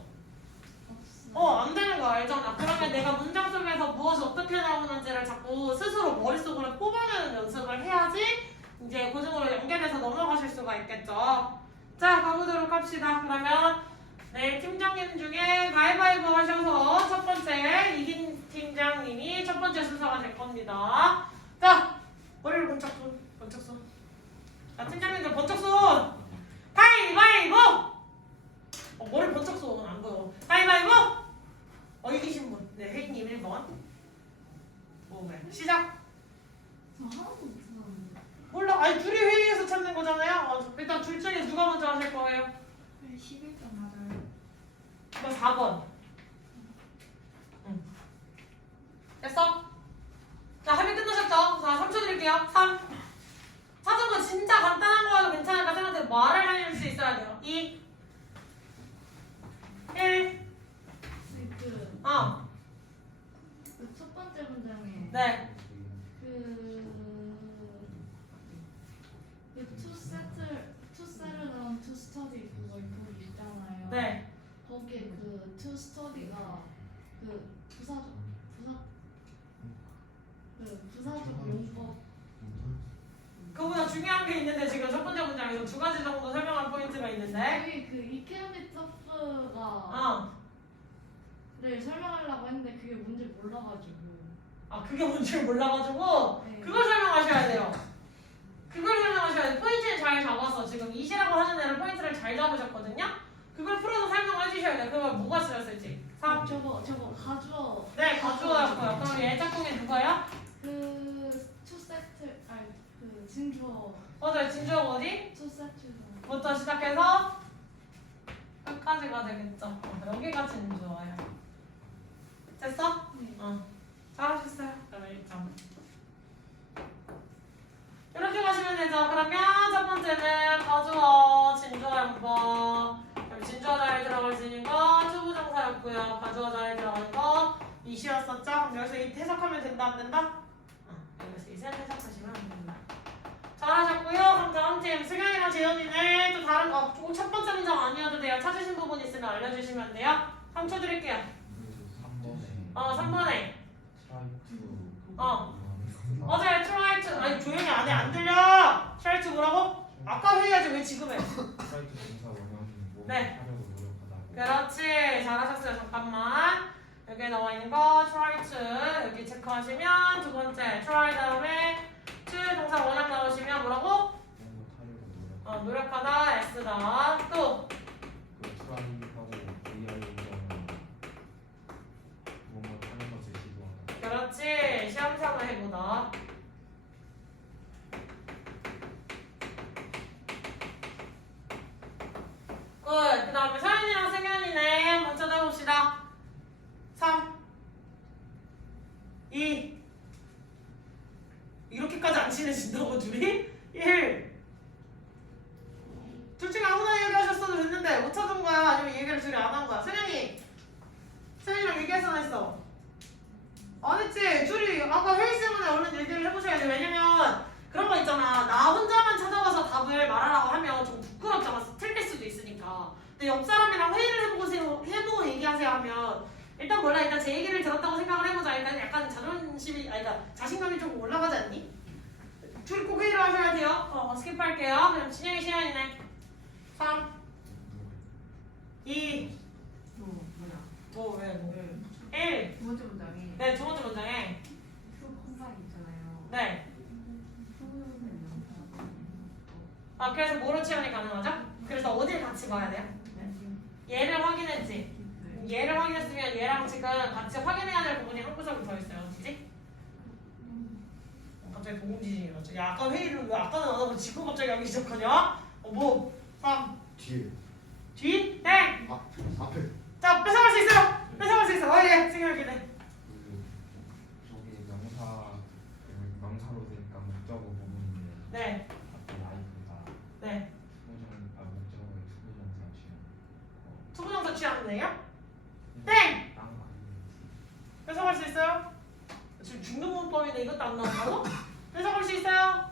안 되는 거 알잖아. 그러면 내가 문장 속에서 무엇이 어떻게 나오는지를 자꾸 스스로 머릿속으로 뽑아내는 연습을 해야지 이제 고등으로 연결해서 넘어가실 수가 있겠죠. 자, 가보도록 합시다. 그러면 네, 팀장님 중에 가위바위보 하셔서 첫 번째 이긴 팀장님이 첫 번째 순서가 될 겁니다. 자, 머리를 번쩍 손, 번쩍 손. 자, 팀장님들 번쩍 손. 가위바위보. 머리 번쩍 손 안 보여. 가위바위보. 이기신 분. 네, 혜인님 1번. 네, 시작. 저 하나도 못 찾았는데. 몰라. 아니 둘이 회의에서 찾는 거잖아요. 일단 둘 중에 누가 먼저 하실 거예요? 11점 맞아요. 이거 4번. 응. 됐어? 자, 합의 끝나셨죠? 자, 3초 드릴게요. 3. 사전 거 진짜 간단한 거여도 괜찮으니까 생각해 말을 해낼 수 있어야 돼요. 2. 1. 그첫 번째 문장에 네. to settle down to study 그거 있잖아요. 네. 거기에 그 to study가 그 부사적 용법. 그거보다 중요한 게 있는데 지금 첫 번째 문장에서 두 가지 정도 설명할 포인트가 있는데. 여기 그 이케미 터프가 어. 를 설명하려고 했는데 그게 뭔지 몰라가지고. 그게 뭔지 몰라가지고 네. 그걸 설명하셔야 돼요. 그걸 설명하셔야 돼요. 포인트를 잘 잡았어. 지금 이시라고 하는 애를 포인트를 잘 잡으셨거든요. 그걸 풀어서 설명해 주셔야 돼요. 그걸 뭐가 쓰였을지. 3. 저거 가주어. 네, 가주어였고요. 그럼 얘 짝꿍이 누가요? 그 투세트 아니 그 진주어. 맞아요. 진주어 어디? 투세트. 부터 시작해서 끝까지가 되겠죠. 여기가 진주어예요. 됐어? 네. 잘하셨어요. 그럼 1점. 이렇게 가시면 되죠. 그러면 첫 번째는 가주어, 진주어 연법. 그럼 진주어 자리에 들어갈 수 있는 거 투부정사였고요. 가주어 자리에 들어가는 거 이시였었죠? 그럼 여기서 이 해석하면 된다 안 된다? 여기서 이셋 해석하시면 안 된다. 잘하셨고요. 그럼 다음 팀 승현이랑 재현이는 또 다른 거 꼭 첫 번째 문장 아니어도 돼요. 찾으신 부분 있으면 알려주시면 돼요. 3초 드릴게요. 3번에. 맞아요. try to. 아니 조용히 안 해. 안 들려. try to 뭐라고? 아까 해야지 왜 지금 해? 네. 그렇지. 잘하셨어요. 잠깐만. 여기에 나와 있는 거 try to 여기 체크하시면 두 번째 try 다음에 to 동사 원형 나오시면 뭐라고? 노력하다 S다. 또 그렇지. 시험삼을 해보다. 굿. 그 다음에 서현이랑 승현이네. 한번 찾아봅시다. 3 2 이렇게까지 안 친해진다고 둘이? 1 둘 중에 아무나 얘기하셨어도 됐는데 못 찾은 거야? 아니면 얘기를 둘이 안 한 거야? 승현이랑 얘기했어 안 했어? 안 했지? 둘이 아까 회의 시간에 얼른 얘기를 해보셔야 돼. 왜냐면 그런 거 있잖아. 나 혼자만 찾아와서 답을 말하라고 하면 좀 부끄럽잖아. 틀릴 수도 있으니까. 근데 옆 사람이랑 회의를 해보고 얘기하세요 하면 일단 몰라. 일단 제 얘기를 들었다고 생각을 해보자. 일단 약간 자존심이 그러니까 자신감이 좀 올라가지 않니? 둘이 꼭 회의를 하셔야 돼요. 스킵할게요. 그럼 진영이 시간이네. 3 2 1 두 번째 문장이 네, 두 번째 문장에 표 콤바인 있잖아요. 네. 아, 그래서 뭐로 채용이 가능하죠? 그래서 어딜 같이 봐야 돼요? 얘를 확인했지? 얘를 확인했으면 얘랑 지금 같이 확인해야 될 부분이 한 구석이 더 있어요. 어디지? 갑자기 동지진이 일어났죠. 야, 아까 회의를 왜 아까는 안 하고 지금 갑자기 하기 시작하냐? 뭐? 3 뒤에. 뒤? 땡! 앞에. 자, 뺏어갈 수 있어요! 뺏어갈 수 있어. 예, 생각하기네. 저기 명사로 되니까 목적어 부분인데 네, 앞에 라이프가 네. 목적어의 수부정사 취향 투부정사 취향이에요? 땡! 땅 뺏어갈 수 있어요? 지금 중등문법인데 이것도 안 나온다고? 뺏어갈 수 있어요?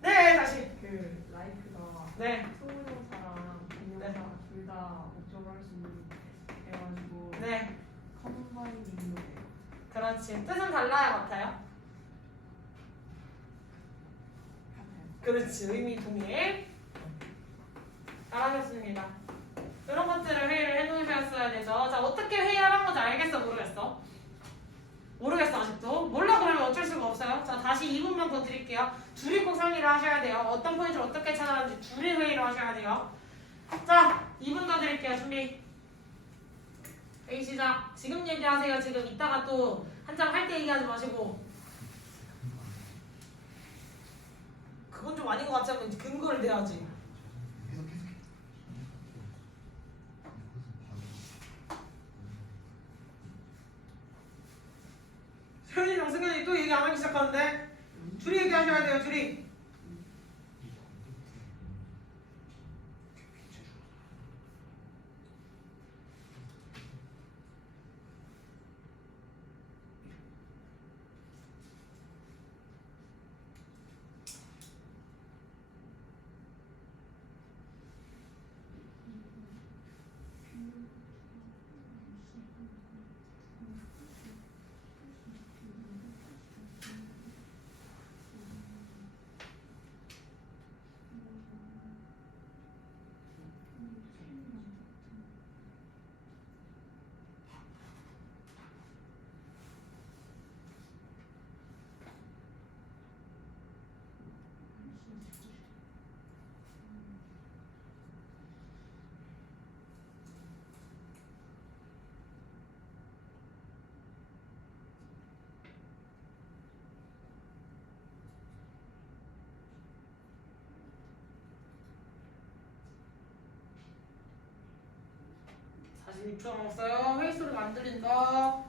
네, 다시. 그 라이프가 네, 소유사랑 비명사 둘 다 목적을 할 수 있는 해가지고 네. 컴바이닝으로 그렇지. 뜻은 달라요, 같아요? 그렇지. 의미 동일. 잘하셨습니다. 이런 것들을 회의를 해놓으셨어야 되죠. 자, 어떻게 회의를 한 건지 알겠어? 모르겠어? 모르겠어, 아직도? 몰라 그러면 어쩔 수가 없어요. 자, 다시 2분만 더 드릴게요. 둘이 꼭 상의를 하셔야 돼요. 어떤 포인트를 어떻게 찾아가는지 둘이 회의를 하셔야 돼요. 자, 2분 더 드릴게요. 준비. 회의 시작. 지금 얘기하세요. 지금 이따가 또 한장 할 때 얘기하지 마시고. 그건 좀 아닌 것 같지 않으면 근거를 대야지. 계속. 세현이랑 승현이 또 얘기 안 하기 시작하는데 둘이 얘기하셔야 돼요. 둘이. 다시 6초 남았어요. 회의 소리가 안 들린다.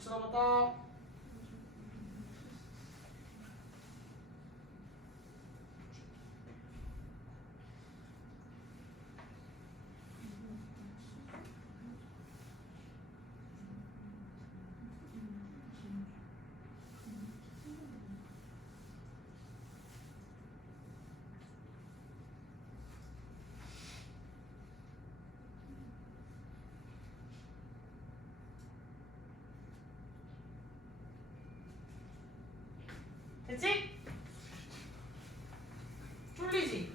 초 남았다. 됐지? 쫄리지?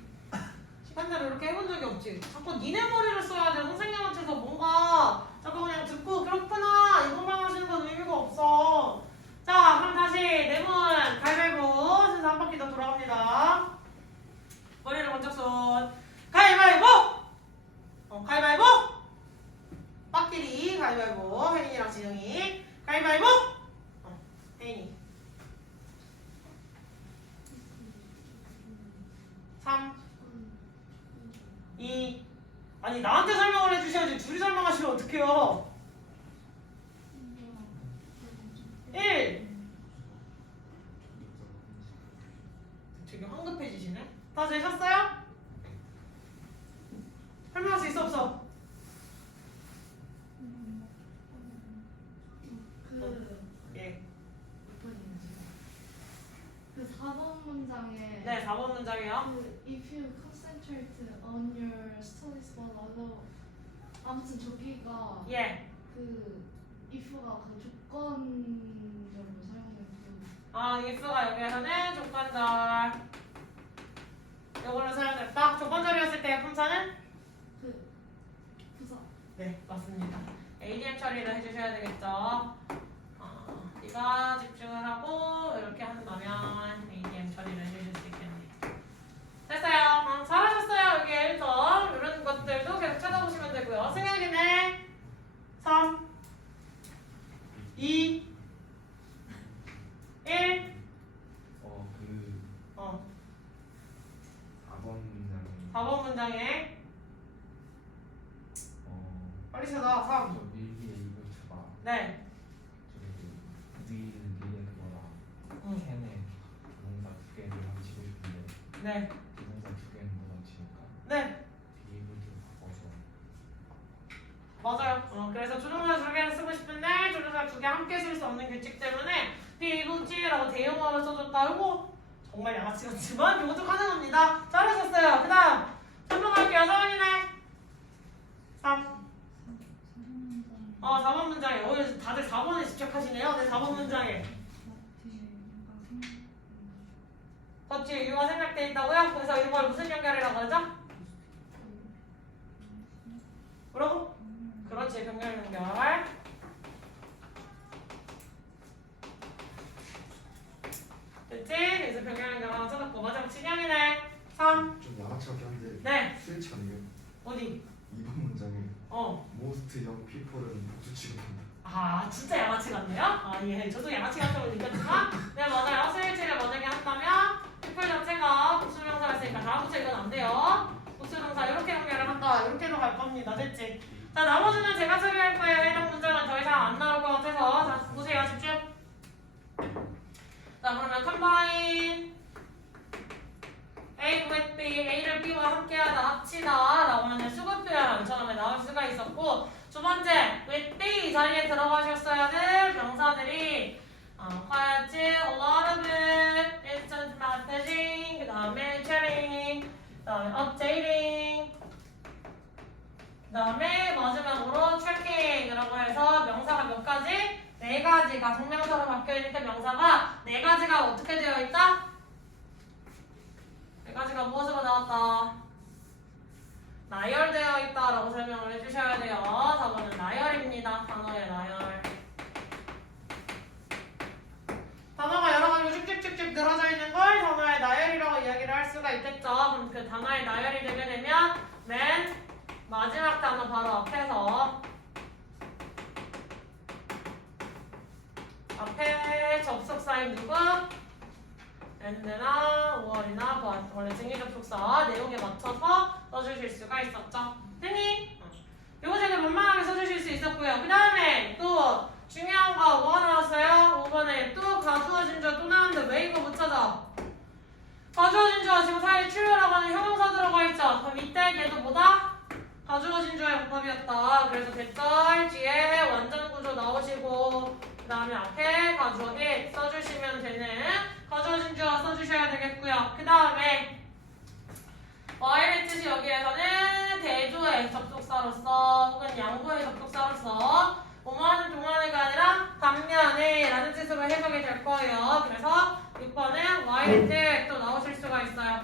시간대로 이렇게 해본 적이 없지? 자꾸 니네 머리를 써야 돼. 선생님한테서 뭔가 자꾸 그냥 듣고 그렇구나 이것만 하시는 건 의미가 없어. 자, 그럼 다시 네모 가위바위보 순서 한 바퀴 더 돌아갑니다. 머리를 먼저 손 가위바위보! 가위바위보! 빡끼리 가위바위보. 혜인이랑 진영이 가위바위보! 혜인이 3 2 아니 나한테 설명을 해주셔야지 둘이 설명하시면 어떡해요. 1 되게 황급해지시네. 다 되셨어요? 설명할 수 있어 없어? 예. 그 4번 문장에 네 4번 문장이요. 그 if you concentrate on your studies but although 아무튼 저기가 예. 그 if가 그 조건절로 사용된 그 if가 여기에서는 조건절. 이걸로 사용됐다. 조건절이었을 때의 품사는? 그 부사. 네, 맞습니다. ADM 처리를 해주셔야 되겠죠. 이거 집중을 하고 이렇게 한다면 ADM 처리를 해주실 수 있겠네요. 됐어요. 잘하셨어요. 여기 1점. 이런 것들도 계속 찾아보시면 되고요. 승혁이네. 3, 2, 1. 그 어, 4번 문장에 4번 문장에 빨리 찾아. 3. 저 밀기의 이벤트가 네. 저기 니의 그거랑 응. 캔에 동사 2개를 합치고 싶은데 네. 동사 2개는 못 합치니까 네. 비이벤트로 바꿔서 맞아요. 그래서 조종사 2개를 쓰고 싶은데 조종사 2개 함께 쓸 수 없는 규칙 때문에 비이브티라고 대용어를 써줬다. 이거 정말 양아치 같지만 이것도 가능합니다. 잘하셨어요. 그 다음 설명할게요. 서원이네. 3. 4번 문장에. 다들 4번에 집착하시네요. 네, 4번 문장에. 그렇지. 이유가 생략되어 있다고요? 그래서 이걸 무슨 연결이라고 하죠? 뭐라고? 그렇지. 병렬 연결. 됐지? 그래서 병렬 연결 하나 찾았고 마지막 진영이네. 3. 좀 양아치 같긴 한데 네. 스위치 아니에요? 어디? 2번 문장에 어. most young people은 복수 취급한다. 진짜 양아치 같네요? 예. 저도 양아치 같다고 느꼈지만 네, 맞아요. 스위치를 만약에 한다면 people 자체가 복수명사였으니까 다음부터 이건 안 돼요. 복수명사 이렇게 연결을 한다. 이렇게도 갈 겁니다. 됐지? 자, 나머지는 제가 처리할 거예요. 해당 문장은 더 이상 안 나올 것 같아서 자, 보세요. 집중. 자, 그러면 combine A with B, A를 B와 함께하다, 합치다 라고 하는 수급표현 처음에 나올 수가 있었고 두 번째, with B 자리에 들어가셨어야 될 명사들이 quiet, a lot of it, instant messaging, 그 다음에 chatting, 그 다음에 updating, 그 다음에 마지막으로 tracking이라고 해서 명사가 몇 가지? 4가지가 동명사로 바뀌어있는데 명사가 4가지가 어떻게 되어 있다? 4가지가 무엇으로 나왔다? 나열되어 있다라고 설명을 해주셔야 돼요. 4번은 나열입니다. 단어의 나열. 단어가 여러 가지로 쭉쭉쭉쭉 늘어져 있는 걸 단어의 나열이라고 이야기를 할 수가 있겠죠. 그럼 그 단어의 나열이 되게 되면 맨 마지막 단어 바로 앞에 접속사인 누구? and나 5월이나 but 원래 증의 접속사 내용에 맞춰서 써주실 수가 있었죠. 됐니? 이거 되게 만만하게 써주실 수 있었고요. 그 다음에 또 중요한 거 뭐가 나왔어요? 5번에 또 가주어진 주어 또 나왔는데 왜 이거 못 찾아? 가주어진 주어 지금 사이에 true라고 하는 형용사 들어가 있죠. 그럼 이때 얘도 뭐다? 가주어진 주어의 문법이었다. 그래서 대절 뒤에 완전 구조 나오시고 그 다음에 앞에 가주어 it 써주시면 되는 가주어진 주어 써주셔야 되겠고요. 그 다음에 while의 뜻이 여기에서는 대조의 접속사로서 혹은 양보의 접속사로서 뭐뭐하는 동안에가 아니라 반면에 라는 뜻으로 해석이 될 거예요. 그래서 6번은 while의 뜻 또 나오실 수가 있어요.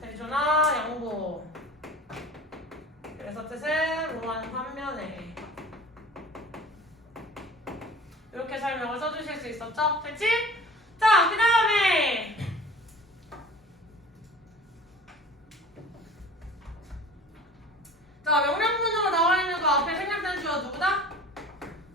대조나 양보. 그래서 뜻은 뭐뭐하는 반면에 이렇게 설명을 써주실 수 있었죠? 됐지? 자, 그 다음에 자, 명령문으로 나와 있는 거 앞에 생략된 주어 누구다?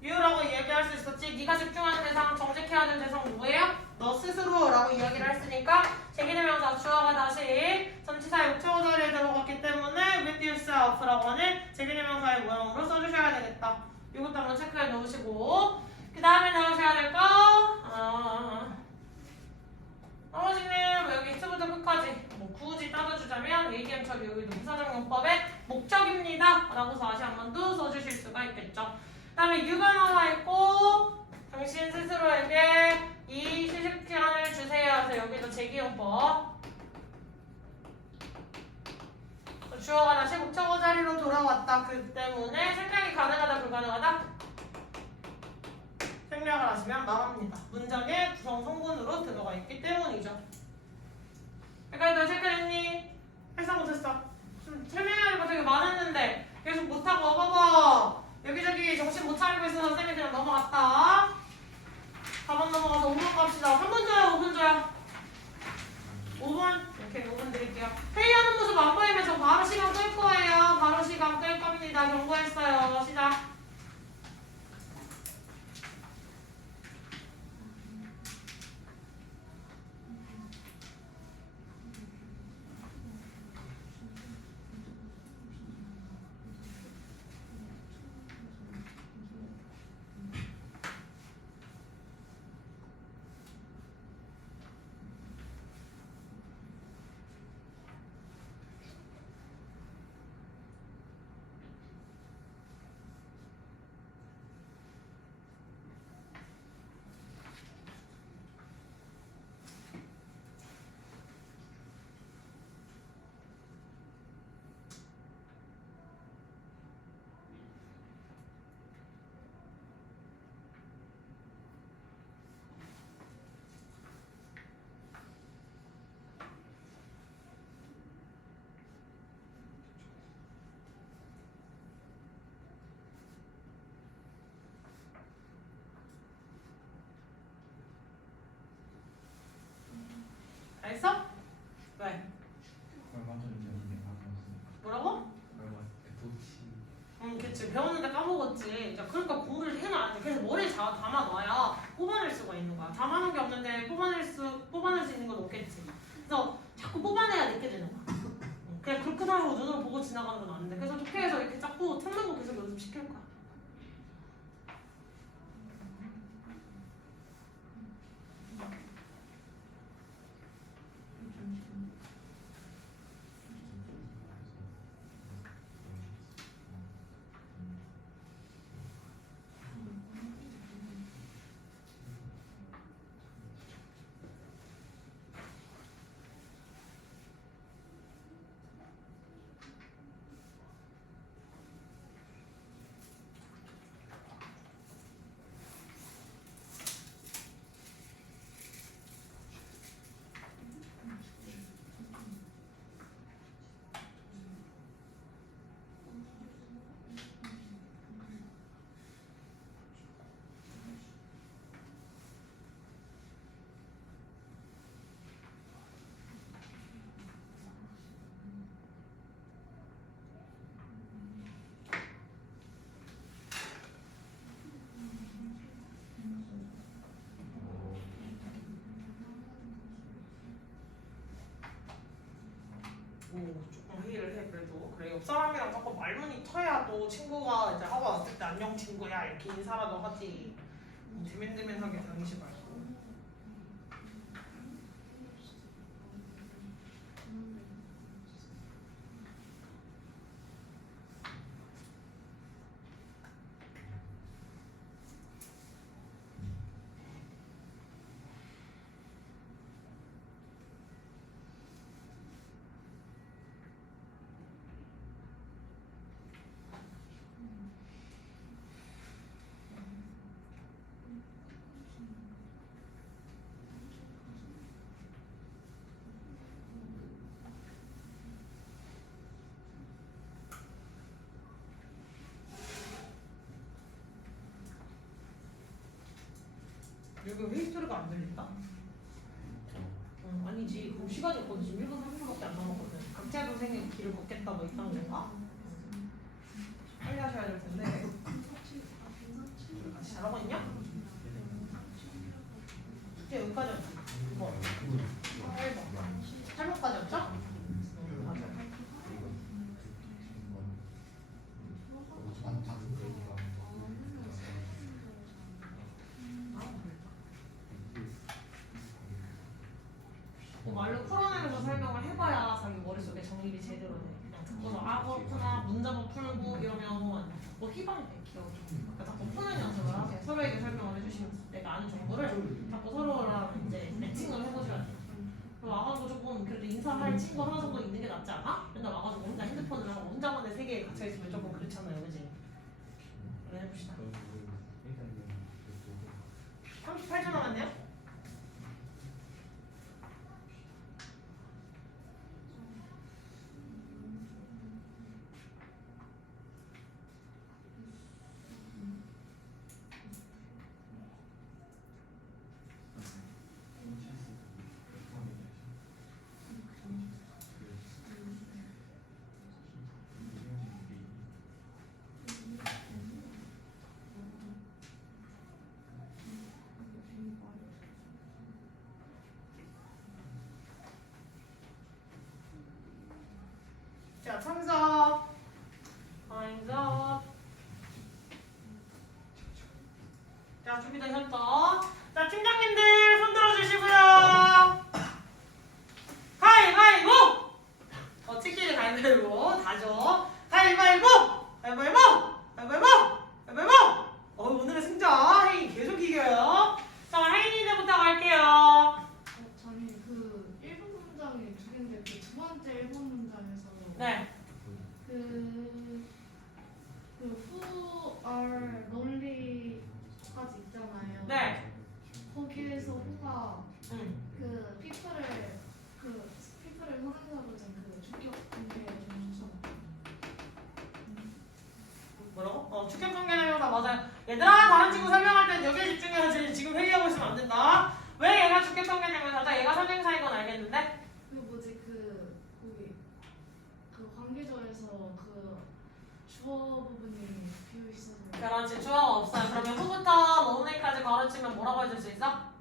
you라고 이야기할 수 있었지. 네가 집중하는 대상, 정직해야 될 대상 뭐예요? 너 스스로라고 이야기를 했으니까 제기대명사 주어가 다시 전치사의 목적어 자리에 들어갔기 때문에 with yourself라고 하는 제기대명사의 모양으로 써주셔야 되겠다. 이것도 한번 체크해 놓으시고 그 다음에 나오셔야 될 거 나머지는 뭐 여기 1부터 끝까지 뭐 굳이 따져주자면 ADM 처리 여기도 부사적용법의 목적입니다 라고서 다시 한 번 더 써주실 수가 있겠죠. 그 다음에 유가 나와 있고 당신 스스로에게 이 휴식 시간을 주세요. 그래서 여기도 제기용법 주어가 다시 목적어 자리로 돌아왔다. 그 때문에 생략이 가능하다, 불가능하다? 생략을 하시면 망합니다. 문장의 구성 성분으로 들어가 있기 때문이죠. 헷갈려, 체크했니? 해석 못했어. 좀 설명해야 할 거 되게 많았는데 계속 못하고 봐봐. 여기저기 정신 못 차리고 있어서 선생님이 그냥 넘어갔다. 4번 넘어가서 5번 갑시다. 3분 줘요, 5분 줘요. 5분? 오케이, 5분 드릴게요. 회의하는 모습 안 보이면 저 바로 시간 끌 거예요. 바로 시간 끌 겁니다. 경고했어요. 시작. 다 했어? 왜? 얼마 전에 배웠는데 까먹었으니까. 뭐라고? 얼마 도치. 그치. 배웠는데 까먹었지. 야, 그러니까 공부를 해놔야 돼. 그래서 머리에 담아놔야 뽑아낼 수가 있는 거야. 담아놓은 게 없는데 뽑아낼 수 있는 건 없겠지. 그래서 자꾸 뽑아내야 느껴지는 거야. 그냥 그렇게 하고 눈으로 보고 지나가는 건 안 돼. 그래서 독해에서 이렇게 자꾸 찾는 거 계속 연습시킬 거야. 조금 회의를 해. 그래도 그래, 옆 사람이랑 자꾸 말문이 터야 또 친구가 이제 하고 왔을 때 안녕 친구야 이렇게 인사라도 하지. 드맨드맨하게 다니지 말고. 여기 회의 소리가 안 들린다? 아니지. 그럼 시간이 없거든. 지금 1분 30분밖에 안 남았거든. 각자 선생님 길을 걷겠다 뭐 이딴 건가? 빨리 하셔야 될 텐데. 같이 잘하고 있냐? 숙제 여기까지 왔지? 9번. 8번. 8번까지 왔죠? 맞아. 말로 풀어내면서 설명을 해봐야 자기 머릿속에 정립이 제대로 돼. 그냥 듣고서 아 그렇구나 문제만 풀고 이러면 뭐 희망이 돼. 기억이. 그러니까 자꾸 푸는 연습을 하세요. 서로에게 설명을 해주시면서 내가 아는 정보를 자꾸 서로랑 이제 매칭을 해보셔야 돼요. 그럼 아마도 조금 그래도 인사할 친구 하나 정도 있는 게 낫지 않아? 맨날 와가지고 혼자 핸드폰을 하고 혼자만의 세계에 갇혀 있으면 조금 그렇잖아요, 그지? 그래 해봅시다. 38초 남았네요. 자, time's up. Time's up. 자, 준비되셨죠? 자, 팀장님들 손 들어주시고요. 가위바위보! 치킨이 가위바위보 다죠. 가위바위보! 가위바위보! 가위바위보! 가위바위보! 오늘의 승자 혜인 계속 이겨요. 자, 혜인이들부터 갈게요. 저는 그 일본 문장이 두 개인데 그 두 번째 일본 문장에서 네. 그 who are lonely까지 있잖아요. 네. 거기에서 who가 응. 그 people을 선행사로 그 주격 관계 정서. 뭐라고? 주격 관계는 명사 맞아요. 얘들아, 다른 친구 설명할 땐 여기에 집중해야지. 지금 회의하고 있으면 안 된다. 왜 얘가 주격 관계냐면 맞아. 얘가 선행사인 건 알겠는데? 그 뭐지 거기 그 관계조에서 그 주어 부분이 비어 있어서. 그렇지, 주어가 없어요. 그러면 후부터 lonely까지 가르치면 뭐라고 해줄 수 있어?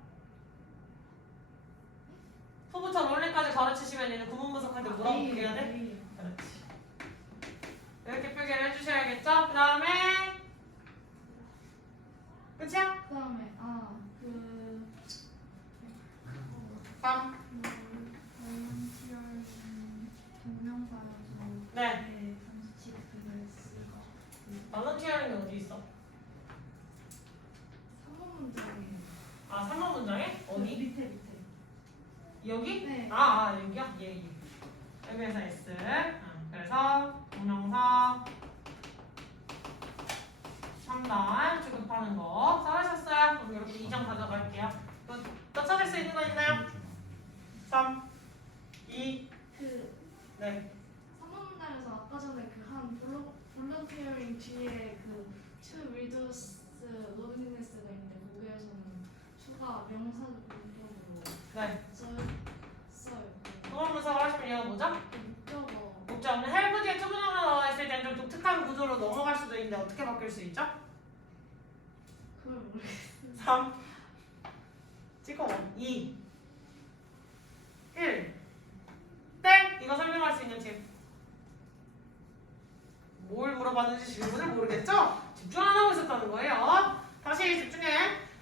후부터 lonely까지 가르치시면 얘는 구문분석할 때 뭐라고 표기해야 돼? 그렇지. 이렇게 표기를 해주셔야겠죠? 그 다음에 끝이야? 그 다음에 밤. volunteer 동명사여서 네. 단수치 그걸 쓰고 volunteering이 어디 있어? 3번 문장에. 아, 3번 문장에? 어디? 밑에. 여기? 네. 여기야? 예. 여기에서 S. 그래서 동명사 3단 취급하는 거 잘하셨어요. 그럼 이렇게 2장 가져갈게요. 또 찾을 수 있는 거 있나요? 3, 2, 그 네. 3번 문장에서 아까 전에 그 한 volunteering 뒤에 그 to reduce loneliness가 있는데 거기에서는 to가 명사 목적으로 네. 써요. 그걸 분석을 하시면 얘가 뭐죠? 목적어. 목적은 help 뒤에 투부정사 나와 있을 때는 좀 독특한 구조로 넘어갈 수도 있는데 어떻게 바뀔 수 있죠? 그걸 모르겠어요. 3 찍어 2 1 땡! 이거 설명할 수 있는 팀. 뭘 물어봤는지 질문을 모르겠죠? 집중 안 하고 있었다는 거예요. 다시 집중해.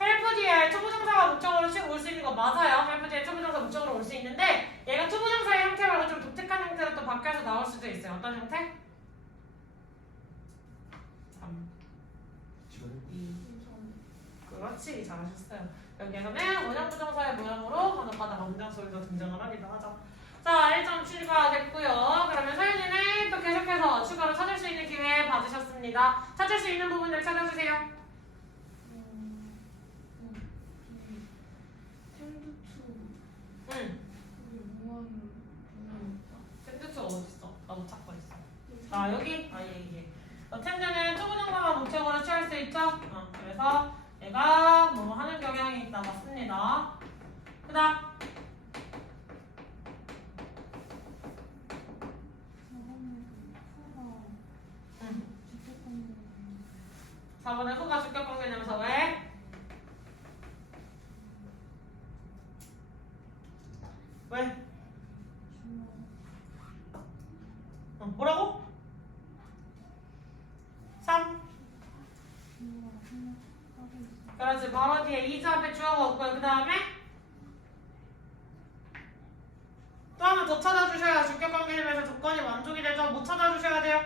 help 뒤에 투부정사가 목적어로 치고 올 수 있는 거 맞아요. help 뒤에 투부정사 목적어로 올 수 있는데 얘가 투부정사의 형태 말고 좀 독특한 형태로 또 바뀌어서 나올 수도 있어요. 어떤 형태? 3 2 그렇지, 잘하셨어요. 여기에서는 원형부정사의 모양으로 간혹가다가 문장 소리도 등장을 하기도 하죠. 자, 1점 추가됐고요. 그러면 서윤이는 또 계속해서 추가로 찾을 수 있는 기회 받으셨습니다. 찾을 수 있는 부분들 찾아주세요. 응. 텐드투가 어딨어? 나 못 찾고 있어. 아, 여기? 예. 텐드는 투부정사가 목적으로 취할 수 있죠? 그래서 얘가 뭐 하는 경향이 있다. 맞습니다. 그 다음 4번에 후가 주격관계냐면서 왜? 왜? 뭐라고? 3 그렇지, 바로 뒤에 이즈 앞에 주어가 없고요. 그 다음에 또 하나 더 찾아주셔야 주격관계점에서 조건이 만족이 되죠. 못 찾아주셔야 돼요.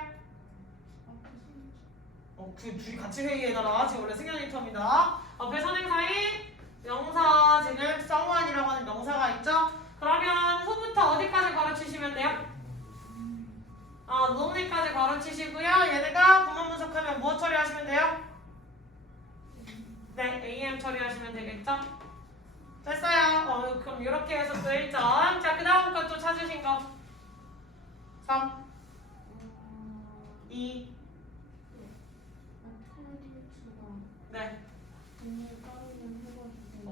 그 둘이 같이 회의해달라. 지금 원래 승현이 텀이다. 앞에 선행사인 명사 지금 someone이라고 하는 명사가 있죠. 그러면 후부터 어디까지 가르치시면 돼요? 논리까지 가르치시고요. 얘네가 구문 분석하면 무엇 처리하시면 돼요? 네, AM 처리하시면 되겠죠? 됐어요. 그럼 이렇게 해서 또 1점. 자, 그 다음 거 또 찾으신 거. 3, 2, 네.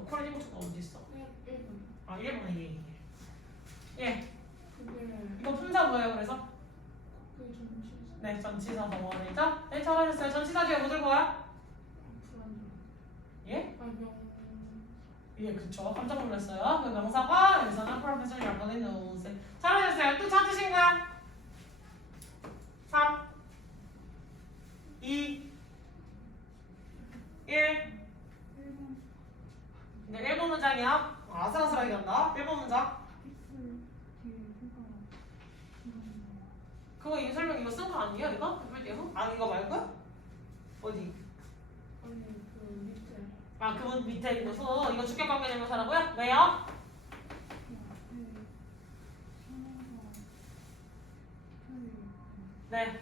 코리딩수가 어디 있어? 1번에 예. 이거 품사 뭐예요, 그래서? 네, 전치사 덩어리죠? 네, 잘하셨어요. 전치사 뒤에 뭐 들고 와요? 예? 예, 그쵸. 깜짝 놀랐어요. 그 명사가 여기서는 professional everybody knows. 잘하셨어요. 또 찾으신 거야? 3, 2, 1. 네, 1번 문장이야. 아슬아슬하게 간다. 1번 문장. 그거 이 설명 이거 쓴 거 아니에요? 이거? 이거 말고? 어디? 그분 밑에 있는 소. 이거 주격 관계 대명사라고요? 왜요? 네.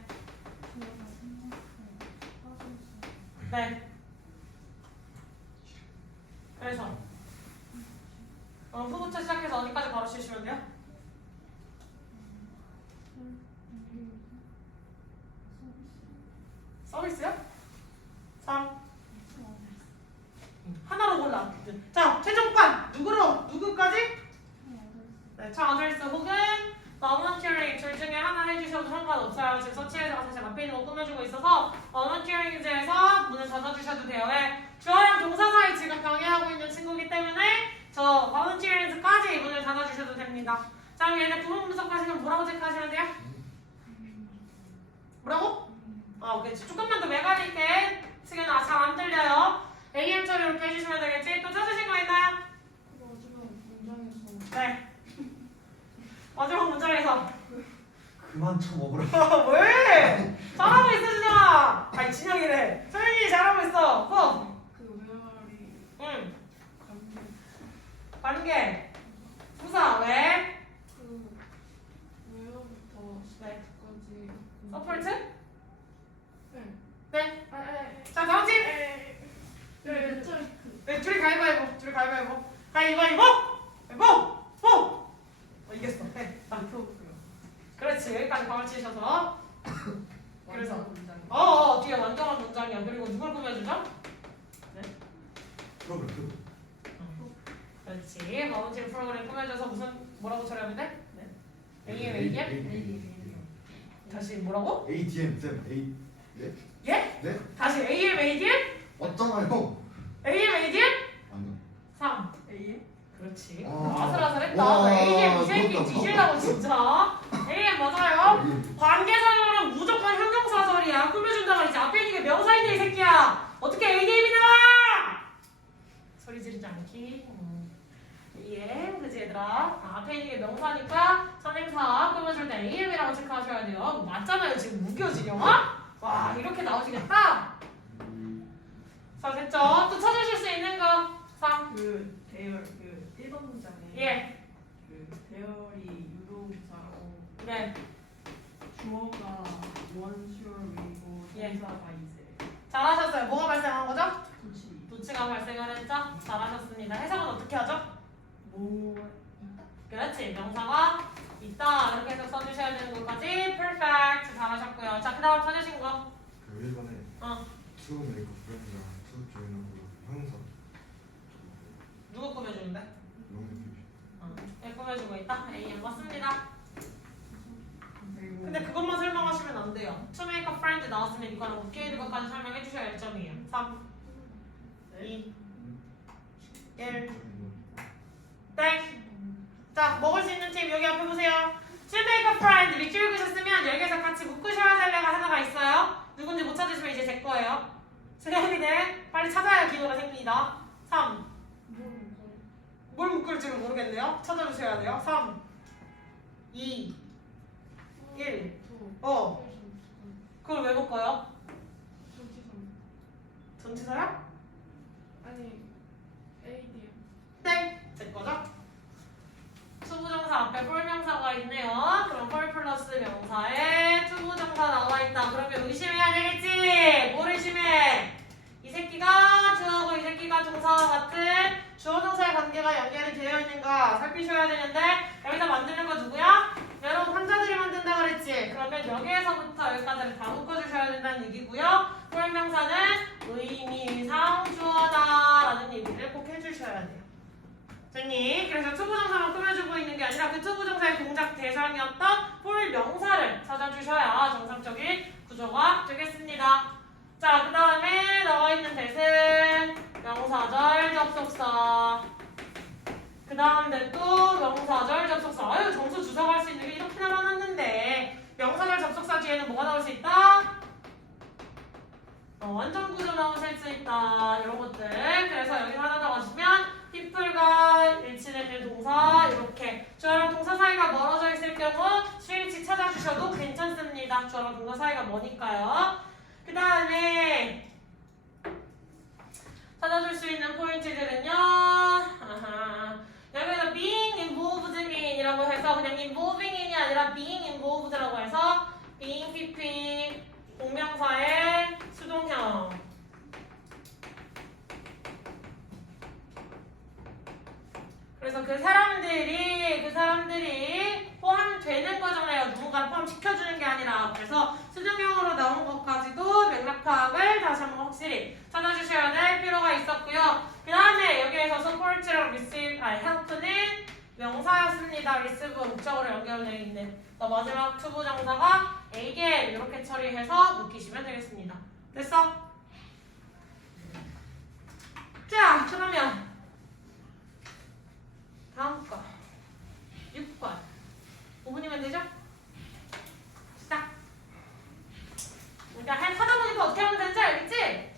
네. 그래서 후부터 시작해서 어디까지 바로 치시면 돼요? 서비스요? 3. 하나로 골라. 자, 최종판 누구까지? 네, 저 어드레스 혹은 volunteering 둘 중에 하나 해주셔도 상관없어요. 지금 서치에서 사실 앞에 있는 거 꾸며주고 있어서 volunteering에서 문을 닫아주셔도 돼요. 왜? 주어랑 동사 사이 지금 병행하고 있는 친구기 때문에 저 volunteerings까지 문을 닫아주셔도 됩니다. 자, 그럼 얘네 구문 분석하시면 뭐라고 체크하시면 돼요? 뭐라고? 그렇지. 조금만 더 매가리 있게 승현아 잘 안 들려요. AM 처리 이렇게 해주시면 되겠지? 또 찾으신 거 있나요? 네. 마지막 문장에서 그만 쳐먹으라. 왜? 잘하고 있어 진영아. 아니 진영이래. 소연이 잘하고 있어. 응. 관계. 부사 왜? 네. 서포트? 네. 자 다음 팀. 네, 둘이 가위바위보. 가위바위보. 이겼어. 네. 그렇지. 여기까지 가르치셔서. 그래서. 뒤에 완전한 문장이야. 그리고 누굴 꾸며주죠? 프로그램. 그렇지. 마운틴 프로그램 꾸며줘서 뭐라고 처리하면 돼? ADM? 다시 뭐라고? ADM 쌤 A 네? 예? 네? 다시 ADM? 왔잖아요. ADM? 아니요. 3. 그렇지. 와. 아슬아슬했다. 와, ADM 이 새끼 그렇다. 뒤질라고 진짜. ADM 맞아요? 관계사절은 무조건 형용사절이야. 꾸며준다 말이지. 앞에 있는 게 명사인데 이 새끼야. 어떻게 ADM이 나와? 소리 지르지 않기. 예, 그치 얘들아. 앞에 있는 게 명사니까 선행사 꾸며줄 때 AM이라고 체크하셔야 돼요. 맞잖아요. 지금 무교지 영화? 와 이렇게 나오시겠다. 자 됐죠? 또 찾으실 수 있는 거 3. 대열 1번 문장에 예. 대열이 유도부사고 네. 주어가 원슈얼이고 예. 동사가 이제 잘하셨어요. 뭐가 발생한 거죠? 도치 도치가 발생을 했죠? 잘하셨습니다. 해석은 어떻게 하죠? 그렇지. 명사가 있다. 이렇게 해서 써주셔야 되는 것까지 perfect. 잘하셨고요. 자, 그 다음 찾으신 거. 그 1번에 to make a friend이랑 to join 하고 형사. 누구 꾸며주는데? 롱 네, 꾸며주고 있다. AM 맞습니다. 그리고 근데 그것만 설명하시면 안 돼요. To make a friend 나왔으면 이거는 웃기는 것까지 설명해 주셔야 1점이에요. 3, 2, 1. 땡. 자, 먹을 수 있는 팀 여기 앞에 보세요. To make a friend 밑줄 그으셨으면 여기에서 같이 묶으셔야 될 애가 하나가 있어요. 누군지 못 찾으시면 이제 제 거예요. 수련이들 빨리 찾아야 기회가 생깁니다. 3. 뭘 묶을지를 모르겠네요. 찾아주셔야 돼요. 3, 2, 1. 그걸 왜 묶어요? 전치사야? 아니 ADM 땡! 제 거죠? 명사와 같은 주어 동사의 관계가 연결이 되어 있는가 살피셔야 되는데 여기다 만드는 거 누구야? 여러분 환자들이 만든다 그랬지? 그러면 여기에서부터 여기까지를 다 묶어주셔야 된다는 얘기고요. 포용명사는 의미상 주어다라는 얘기를 꼭 해주셔야 돼요. 됐니? 그래서 투부정사만 꾸며주고 있는 게 아니라 그 투부정사의 동작 대상이었던 폴명사를 찾아주셔야 정상적인 구조가 되겠습니다. 자, 그 다음에 나와있는 대신 명사절 접속사. 그 다음 대또 명사절 접속사. 아유, 정수 주석할 수 있는 게 이렇게나 많았는데 명사절 접속사 뒤에는 뭐가 나올 수 있다? 완전 구조 나오실 수 있다. 이런 것들. 그래서 여기 하나 더 가시면 people과 일치되는 동사 이렇게 주어랑 동사 사이가 멀어져 있을 경우 수일치 찾아주셔도 괜찮습니다. 주어랑 동사 사이가 머니까요. 그 다음에 찾아줄 수 있는 포인트들은요. 여기서 being involved in이라고 해서 그냥 involving in이 아니라 being involved라고 해서 being PP 공명사의 수동형. 그래서 그 사람들이 포함되는 거잖아요. 누군가를 포함시켜주는 게 아니라. 그래서 수동형으로 나온 것까지도 맥락 파악을 다시 한번 확실히 찾아주셔야 될 필요가 있었고요. 그 다음에 여기에서 support랑 help는 명사였습니다. receive 목적으로 연결되어 있는. 마지막 투부정사가 again 이렇게 처리해서 묶이시면 되겠습니다. 됐어? 자, 그러면 다음 거 6번 5분이면 되죠? 시작. 그러니까 하다 보니까 어떻게 하면 되는지 알겠지?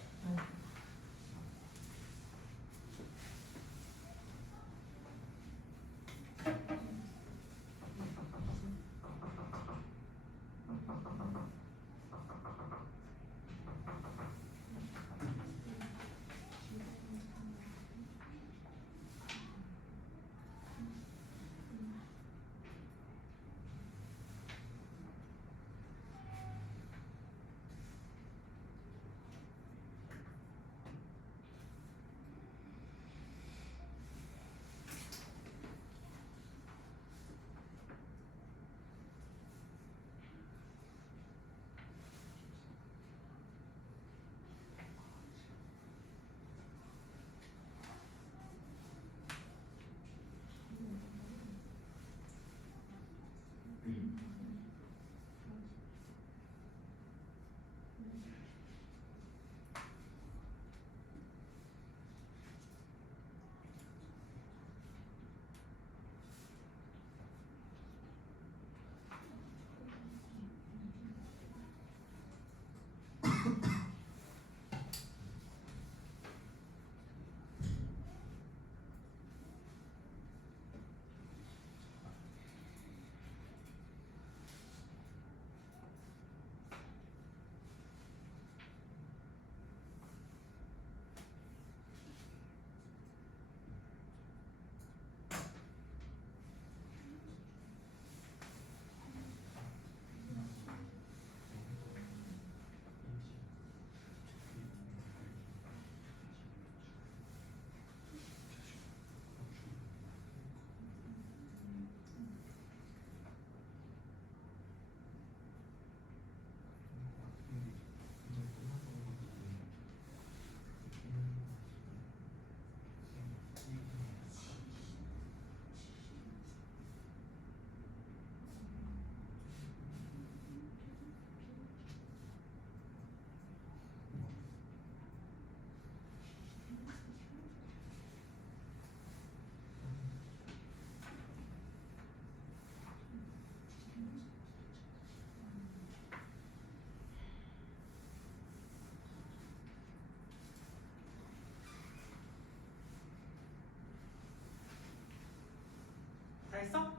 다 했어?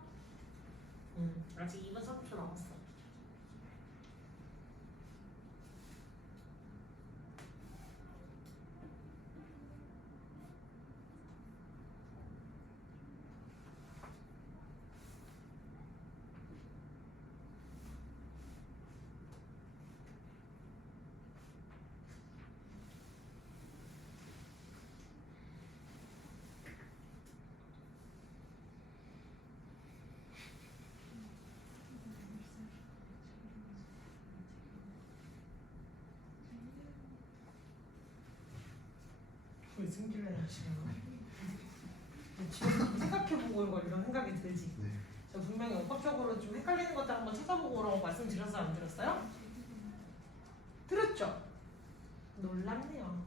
아직 2분 30초 남았어. 승질을 내시는 집에서 좀 생각해보고 이걸 이런 생각이 들지. 네. 저 분명히 언법적으로 좀 헷갈리는 것들 한번 찾아보고 오라고 말씀드렸어요, 안 드렸어요? 들었죠? 놀랍네요.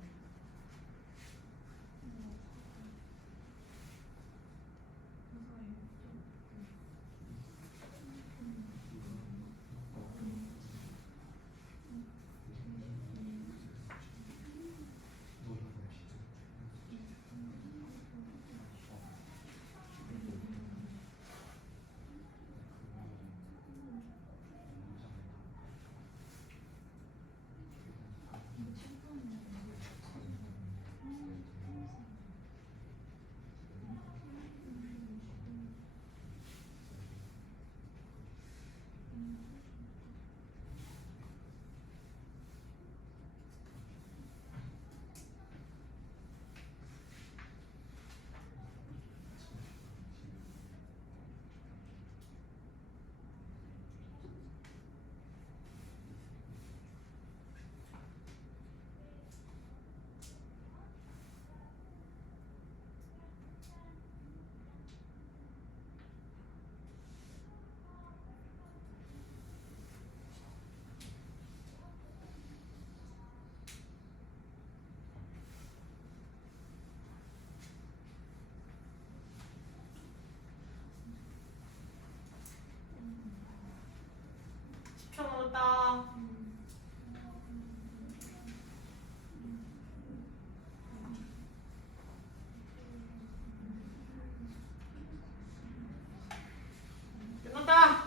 남았다. 끝났다.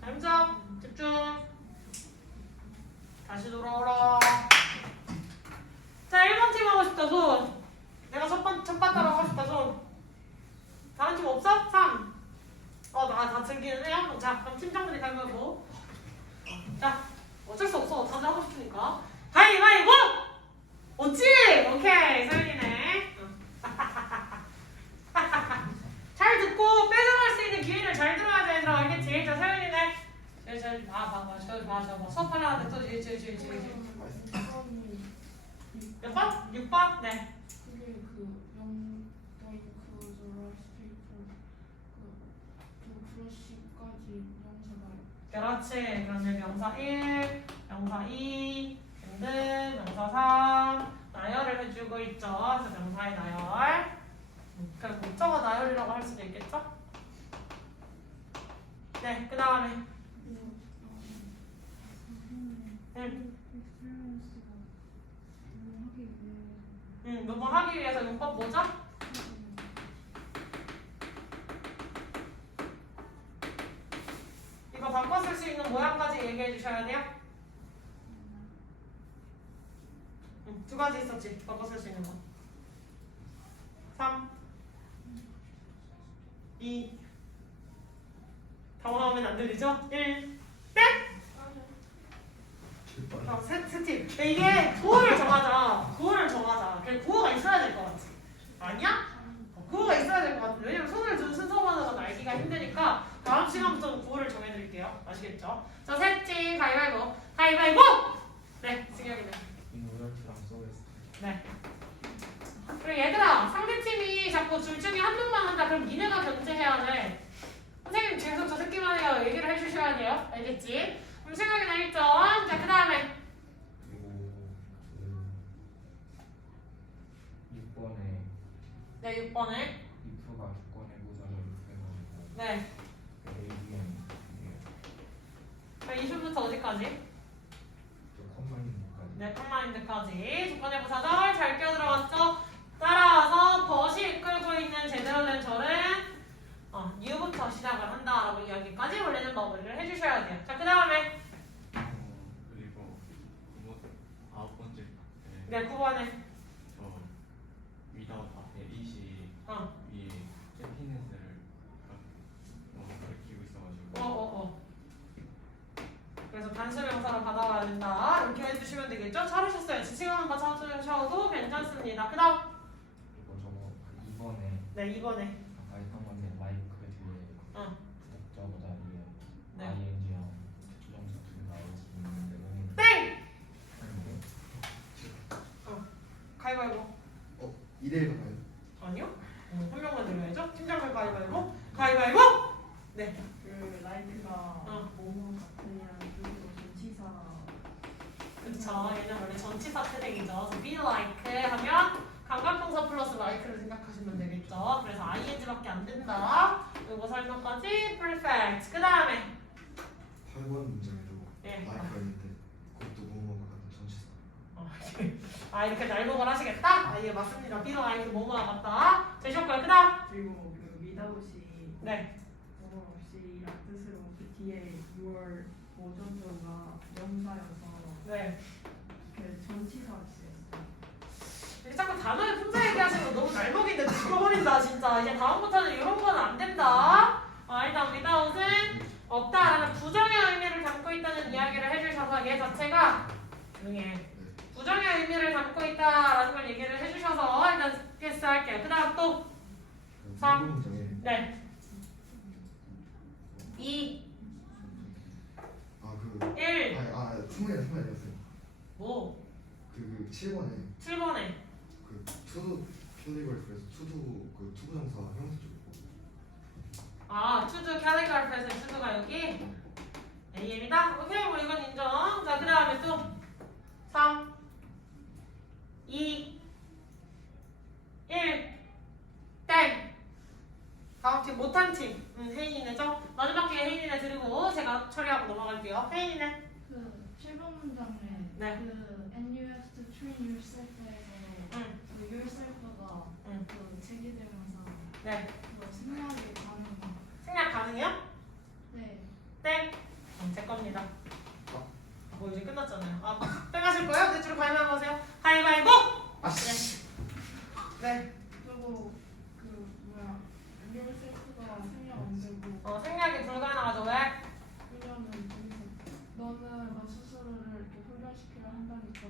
타임즈업. 집중. 다시 돌아오라. 자, 1번 팀 하고 싶다 손. 내가 첫 바다로 하고 싶다 손. 다른 팀 없어? 3. 다 즐기는 애야? 자, 그럼 팀장들이 가위바위보. 자, 어쩔 수 없어. 다들 하고 싶으니까. 가위바위보! 옳지! 오케이, 서윤이네. 잘 듣고 뺏어갈 수 있는 기회를 잘 들어야지 얘들아. 알겠지? 자, 서윤이네. 저기 봐. 수업하려는데 또 몇 번? 6번? 네. 그게 그렇지. 그러면 명사 1, 명사 2, 등등, 명사 3, 나열을 해주고 있죠. 그래서 명사의 나열. 그럼 목적어 나열이라고 할 수도 있겠죠? 네, 그 다음에. 뭐뭐 하기 위해서 용법 뭐죠? 이거 바꿔 쓸 수 있는 모양까지 얘기해 주셔야 돼요. 두 가지 있었지. 바꿔 쓸 수 있는 거. 3, 2, 당황하면 안 들리죠? 1, 땡! 세팁. 이게 구호를 정하자. 구호가 있어야 될 것 같지. 아니야? 구호가 있어야 될 것 같은데. 왜냐면 손을 든 순서만으로는 알기가 힘드니까 다음 시간부터는 구호를 정해드릴게요. 아시겠죠? 자, 셋째 가위바위보. 가위바위보! 네, 승혁이네. 인오열트랑 써있어. 네. 그리고 얘들아, 상대팀이 자꾸 둘 중에 한 명만 한다. 그럼 니네가 견제해야 돼. 선생님 계속 저 새끼만 해요. 얘기를 해주셔야 돼요. 알겠지? 그럼 승혁이나 1점. 자, 그 다음에. 그리고 6번에 네, 6번에. if가 조건의 보장을 해가지고 네. ABM 자, 20부터 어디까지? 컴마인드까지. 네, 컴마인드까지. 조건의 부사절 잘 끼어들어갔죠? 따라와서 벗이 이끌고 있는 제대로 된 절은 U부터 시작을 한다라고 이야기까지 원래는 마무리를 해주셔야 돼요. 자, 그 다음에. 그리고 9번째 네, 9번에. 저 without 앞에 it이 위에 happiness를 너무 가리키고 있어가지고 그래서 단수명사로 받아와야 된다. 이렇게 해주시면 되겠죠? 차르셨어요. 시간만 맞춰주셔도 괜찮습니다. 그 다음. 그리고 저거 2번에 네, 2번에. 아까 했던 건데 마이크 뒤에 목적어 자리에 네. ing랑 투정사 둘 나올 수 있는데 땡! 왜 가위바위보. 2대1 가나요? 아니요? 한 명만 드려야죠. 팀장을 가위바위보. 가위바위보. 네. 그 라이크가 뭐뭐 같으냐는 뜻으로 전치사. 그쵸. 얘는 원래 전치사 태생이죠. 그래서 be like 하면 감각동사 플러스 like를 생각하시면 되겠죠. 그래서 ing밖에 안 된다. 요거 설명까지 perfect. 그 다음에 8번 문장에도 예. like가 있는데 그것도 뭐뭐가 같은 전치사. 이렇게 날목을 하시겠다? 예, 맞습니다. be like 뭐뭐와 같다. 되셨고요. 그 다음 그리고 그 without이 네. 뭐뭐 없이란 뜻으로 그 뒤에 your 보존조가 명사여서 네. 그 전치사가 쓰였어요. 이렇게 자꾸 단어에 혼자 얘기하시는 거 너무 날목인데 죽어버린다 진짜. 이제 다음부터는 이런 거는 안 된다. 일단 without은 없다라는 부정의 의미를 담고 있다는 이야기를 해주셔서 얘 자체가 조용히 해. 부정의 의미를 담고 있다라는 걸 얘기를 해주셔서 일단 패스할게요. 그 다음 또 3번 문장에 네. 2 아그 1 충분히 아니었어요. 뭐? 그 7번에 7번에 그 투두 캘리그래프에서 투두 그 투부정사 형사 쪽 to do calligraphy에서 to도가 여기 AM이다? 오케이 뭐 이건 인정. 자 그 다음에 또 3 2 1 땡. 다음 팀 못한 팀 혜인이네죠? 마지막 기회 혜인이네 드리고 제가 처리하고 넘어갈게요. 혜인이네. 그 7번 문장에 네. 그 and you have to train yourself에서 그 yourself가 그 제기되면서 네. 뭐 생략이 가능한 생략 가능해요? 네. 땡. 제 겁니다. 뭐 이제 끝났잖아요. 빼가실 거예요? 내 줄을 가위바위보 하세요. 가위바위보! 아씨. 네. 그리고 그 뭐야 yourself가 생략 안 되고 생략이 불가능하죠. 왜? 왜냐면 너는 너 스스로를 이렇게 훈련시키려 한다니까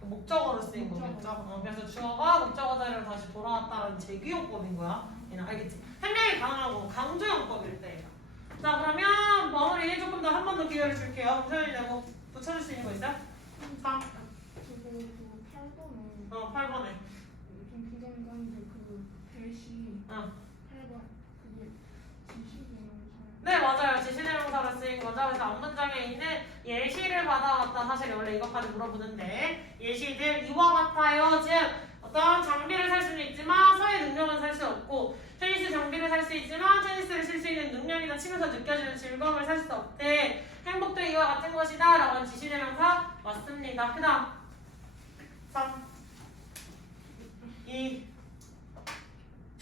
그 목적어로 쓰인 거겠죠. 그래서 주어가 목적어대로 다시 돌아왔다라는 제기용법인 거야. 얘는 알겠지? 생략이 가능하고 강조용법일 때. 자 그러면 마무리 조금 더 한 번 더 기회를 줄게요. 소연이 내고 붙여줄 수 있는 거 있어요? 3. 그리고 그 8번에 8번에. 좀 부정이가 한데 그 대시 8번 그게 지시대명사 네 맞아요. 지시대명사로 쓰인 거죠. 그래서 앞문장에 있는 예시를 받아왔다. 사실 원래 이것까지 물어보는데 예시들 이와 같아요. 즉 어떤 장비를 살 수는 있지만 서의 능력은 살 수 없고 테니스 장비를 살 수 있지만 테니스를 칠 수 있는 능력이나 치면서 느껴지는 즐거움을 살 수 없대. 행복도 이와 같은 것이다 라고 하는 지시대명사 맞습니다. 그 다음 3 2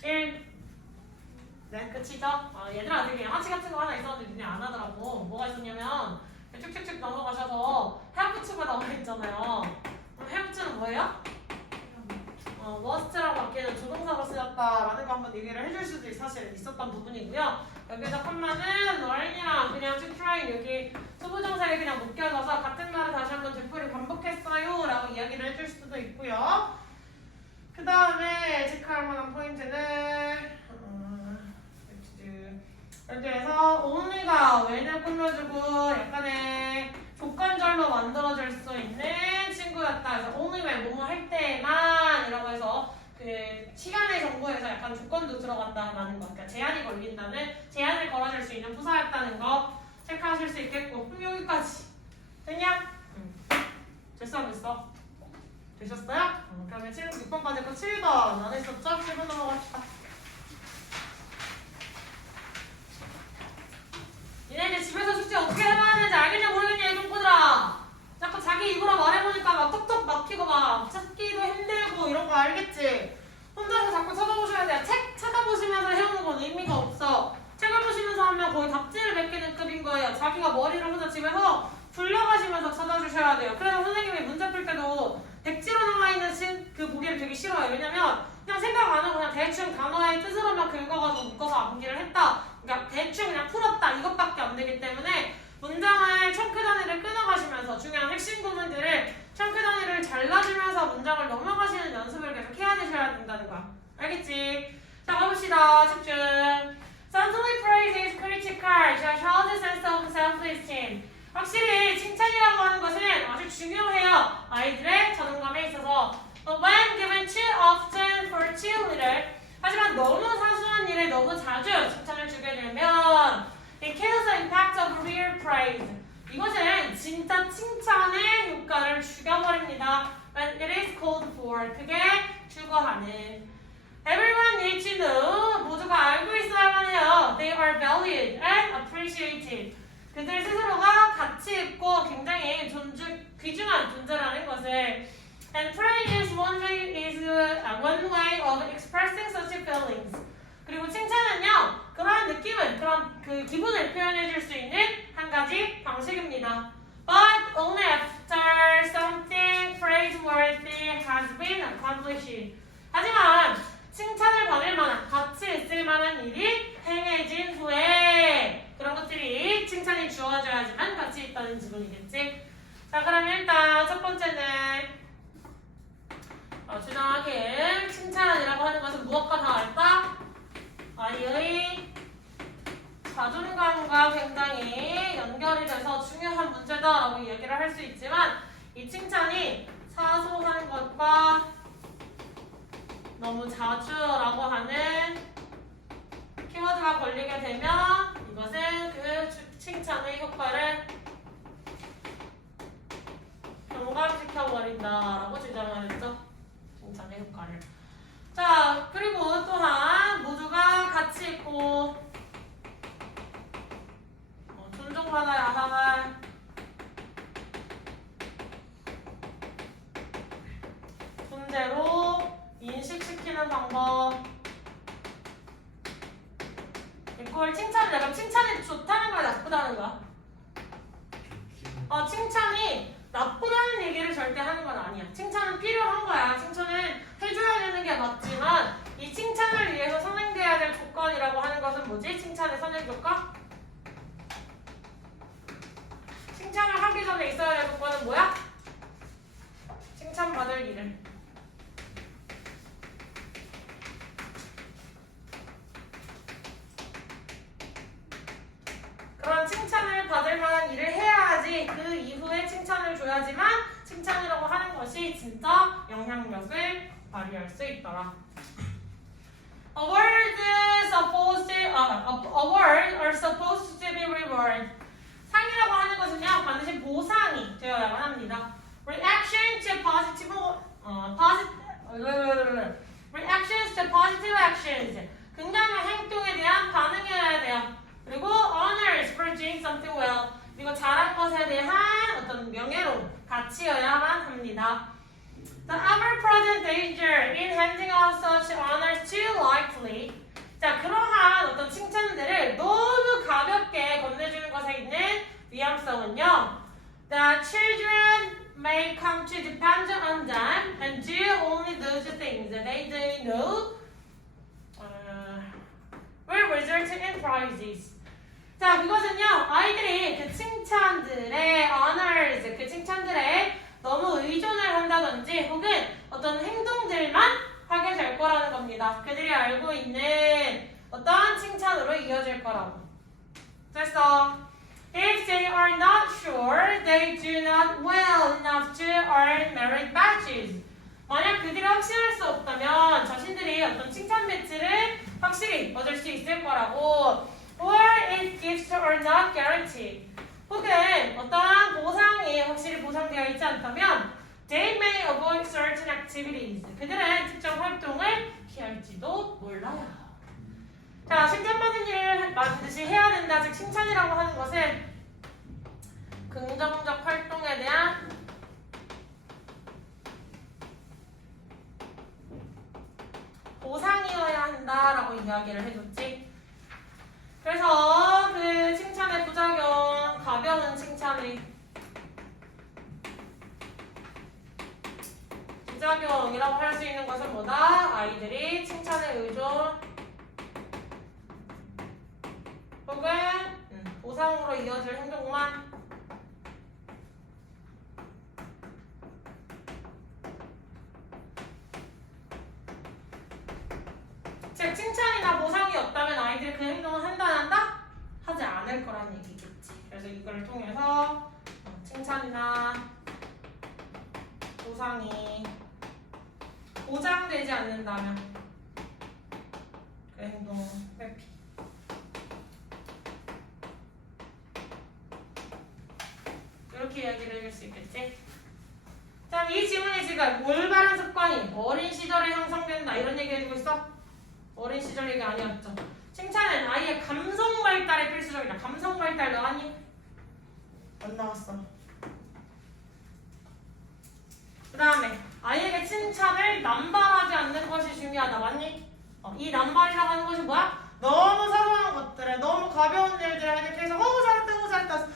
1 네, 끝이죠? 얘들아 되게 하치 같은 거 하나 있었는데 니네 안 하더라고. 뭐가 있었냐면 쭉쭉쭉 넘어가셔서 have-to가 나와 있잖아요. 그럼 have-to는 뭐예요? must라고 바뀌는 조동사로 쓰였다라는 거 한번 얘기를 해줄 수도 사실 있었던 부분이고요. 여기서 컴마는 learn이랑 그냥 to try 여기 수부정사에 그냥 묶여져서 같은 말을 다시 한번 되풀이 반복했어요 라고 이야기를 해줄 수도 있고요. 그 다음에 체크할 만한 포인트는 여기에서 only가 when을 꾸며주고 약간의 조건절로 만들어질 수 있는 친구였다. 그래서 only when 뭐뭐 할 때만 이라고 해서 그 시간의 정보에서 약간 조건도 들어간다는 거. 그러니까 제한이 걸린다는 제한을 걸어줄 수 있는 부사였다는 거 체크하실 수 있겠고. 그럼 여기까지 됐냐? 됐어 안 됐어? 되셨어요? 그러면 6번까지 했고 7번 안 했었죠? 7번 넘어갑시다. 니네 이제 집에서 숙제 어떻게 해놔야 되는지 알겠냐 모르겠냐 이 동포들아. 자꾸 자기 입으로 말해보니까 막 톡톡 막히고 막 찾기도 힘들고 이런 거 알겠지? 혼자서 자꾸 찾아보셔야 돼요. 책 찾아보시면서 해오는 건 의미가 없어. 책을 보시면서 하면 거의 답지를 베끼는 급인 거예요. 자기가 머리를 혼자 집에서 굴려가시면서 찾아주셔야 돼요. 그래서 선생님이 문제 풀 때도 백지로 나와있는 그 보기를 되게 싫어요. 왜냐면 그냥 생각 안 하고 그냥 대충 단어의 뜻으로만 긁어가지고 묶어서 암기를 했다. 그러니까 대충 그냥 풀었다 이것밖에 안 되기 때문에 문장을 청크 단위를 끊어가시면서 중요한 핵심 부분들을 청크 단위를 잘라주면서 문장을 넘어가시는 연습을 계속 해야 되셔야 된다는 거야. 알겠지? 자 가봅시다. 집중. Certainly praise is critical to a child's sense of self-esteem. 확실히 칭찬이라고 하는 것은 아주 중요해요. 아이들의 자존감에 있어서 But when given too often for too little, 하지만 너무 사소한 일에 너무 자주 칭찬을 주게 되면 it kills the impact of real praise. 이것은 진짜 칭찬의 효과를 죽여버립니다. When it is called for, 그게 추구하는. Everyone needs to know. 모두가 알고 있어야만 해요. They are valued and appreciated. 그들 스스로가 가치 있고 굉장히 귀중한 존재라는 것을. And praise is one way of expressing such feelings. 그리고 칭찬은요, 그러한 느낌을, 그런 그 기분을 표현해 줄 수 있는 한 가지 방식입니다. But only after something praiseworthy has been accomplished. 하지만 칭찬을 받을 만한, 가치 있을 만한 일이 행해진 후에 그런 것들이 칭찬이 주어져야지만 가치 있다는 지분이겠지. 자, 그럼 일단 첫 번째는 주장하길 칭찬이라고 하는 것은 무엇과 다를까? 아이의 자존감과 굉장히 연결이 돼서 중요한 문제다라고 얘기를 할 수 있지만 이 칭찬이 사소한 것과 너무 자주라고 하는 키워드가 걸리게 되면 이것은 그 칭찬의 효과를 경감시켜버린다라고 주장을 했죠. 칭찬의 효과를. 자, 그리고 또한 모두가 가치 있고 존중받아야 할 존재로 인식시키는 방법. 이걸 칭찬을 내가 칭찬이 좋다는 거야, 나쁘다는 거야? 칭찬이 나쁘다는 얘기를 절대 하는 건 아니야. 칭찬은 필요한 거야. 칭찬은 해줘야 되는 게 맞지만 이 칭찬을 위해서 선행돼야 될 조건이라고 하는 것은 뭐지? 칭찬의 선행 조건? 칭찬을 하기 전에 있어야 될 조건은 뭐야? 칭찬받을 일을. 그런 칭찬을 받을 만한 일을 해야지 그 이후에 칭찬을 줘야지만 칭찬이라고 하는 것이 진짜 영향력을 발휘할 수 있더라. A word are supposed to be reward. 상이라고 하는 것은요 반드시 보상이 되어야만 합니다. Reactions to positive actions. 긍정의 행동에 대한 반응이어야 돼요. 그리고 honors for doing something well. 그리고 잘한 것에 대한 어떤 명예로움, 가치여야만 합니다. The ever-present danger in handing out such honors too lightly. 자, 그러한 어떤 칭찬들을 너무 가볍게 건네주는 것에 있는 위험성은요. That children may come to depend on them and do only those things that they know will result in prizes. 자, 그것은요, 아이들이 그 칭찬들의 honors, 그 칭찬들에 너무 의존을 한다든지 혹은 어떤 행동들만 하게 될 거라는 겁니다. 그들이 알고 있는 어떤 칭찬으로 이어질 거라고. 그래서 if they are not sure, they do not well enough to earn merit badges. 만약 그들이 확신할 수 없다면 자신들이 어떤 칭찬 배지를 확실히 얻을 수 있을 거라고. Or if gifts are not guaranteed. 혹은 어떠한 보상이 확실히 보상되어 있지 않다면 they may avoid certain activities. 그들은 특정 활동을 피할지도 몰라요. 자, 칭찬받은 일을 반드시 해야 된다. 즉 칭찬이라고 하는 것은 긍정적 활동에 대한 보상이어야 한다라고 이야기를 해줬지. 그래서 그 칭찬의 부작용, 가벼운 칭찬의 부작용이라고 할 수 있는 것은 뭐다? 아이들이 칭찬에 의존 혹은 보상으로 이어질 행동만 즉 칭찬이나 보상이 없다면 아이들이 그 행동을 한다 안 한다? 하지 않을 거란 얘기겠지. 그래서 이걸 통해서 칭찬이나 보상이 보장되지 않는다면 그 행동 회피. 이렇게 이야기를 해줄 수 있겠지? 자, 이 지문이 지금 올바른 습관이 어린 시절에 형성된다 이런 얘기 해주고 있어? 어린 시절 얘기 아니었죠? 칭찬은 아이의 감성 발달에 필수적이다. 감성 발달 너 아니? 안 나왔어. 그 다음에 아이에게 칭찬을 남발하지 않는 것이 중요하다. 맞니? 이 남발이라고 하는 것이 뭐야? 너무 사소한 것들에 너무 가벼운 일들에 이렇게 해서 잘했다 잘했다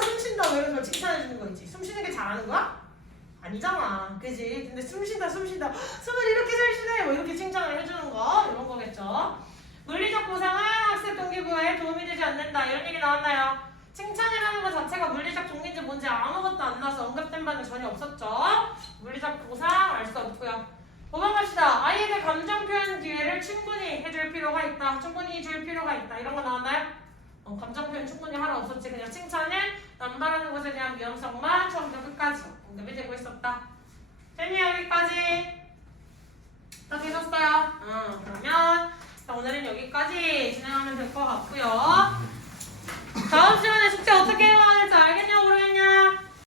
숨쉰다 뭐 이런 걸 칭찬해주는 거 있지. 숨쉬는 게 잘하는 거야? 아니잖아. 그지? 근데 숨을 이렇게 잘 쉬네 뭐 이렇게 칭찬을 해주는 거 이런 거겠죠. 물리적 보상은 학습 동기부여에 도움이 되지 않는다 이런 얘기 나왔나요? 칭찬이라는 것 자체가 물리적 동기인지 뭔지 아무것도 안 나와서 언급된 바는 전혀 없었죠. 물리적 보상 알 수 없고요. 5번 갑시다. 아이에게 감정 표현 기회를 충분히 해줄 필요가 있다. 충분히 줄 필요가 있다. 이런 거 나왔나요? 감정 표현 충분히 하러 없었지. 그냥 칭찬을 남발하는 것에 대한 위험성만 처음부터 끝까지 언급이 되고 있었다. 재미 여기까지 다 되셨어요? 그러면 오늘은 여기까지 진행하면 될 것 같고요.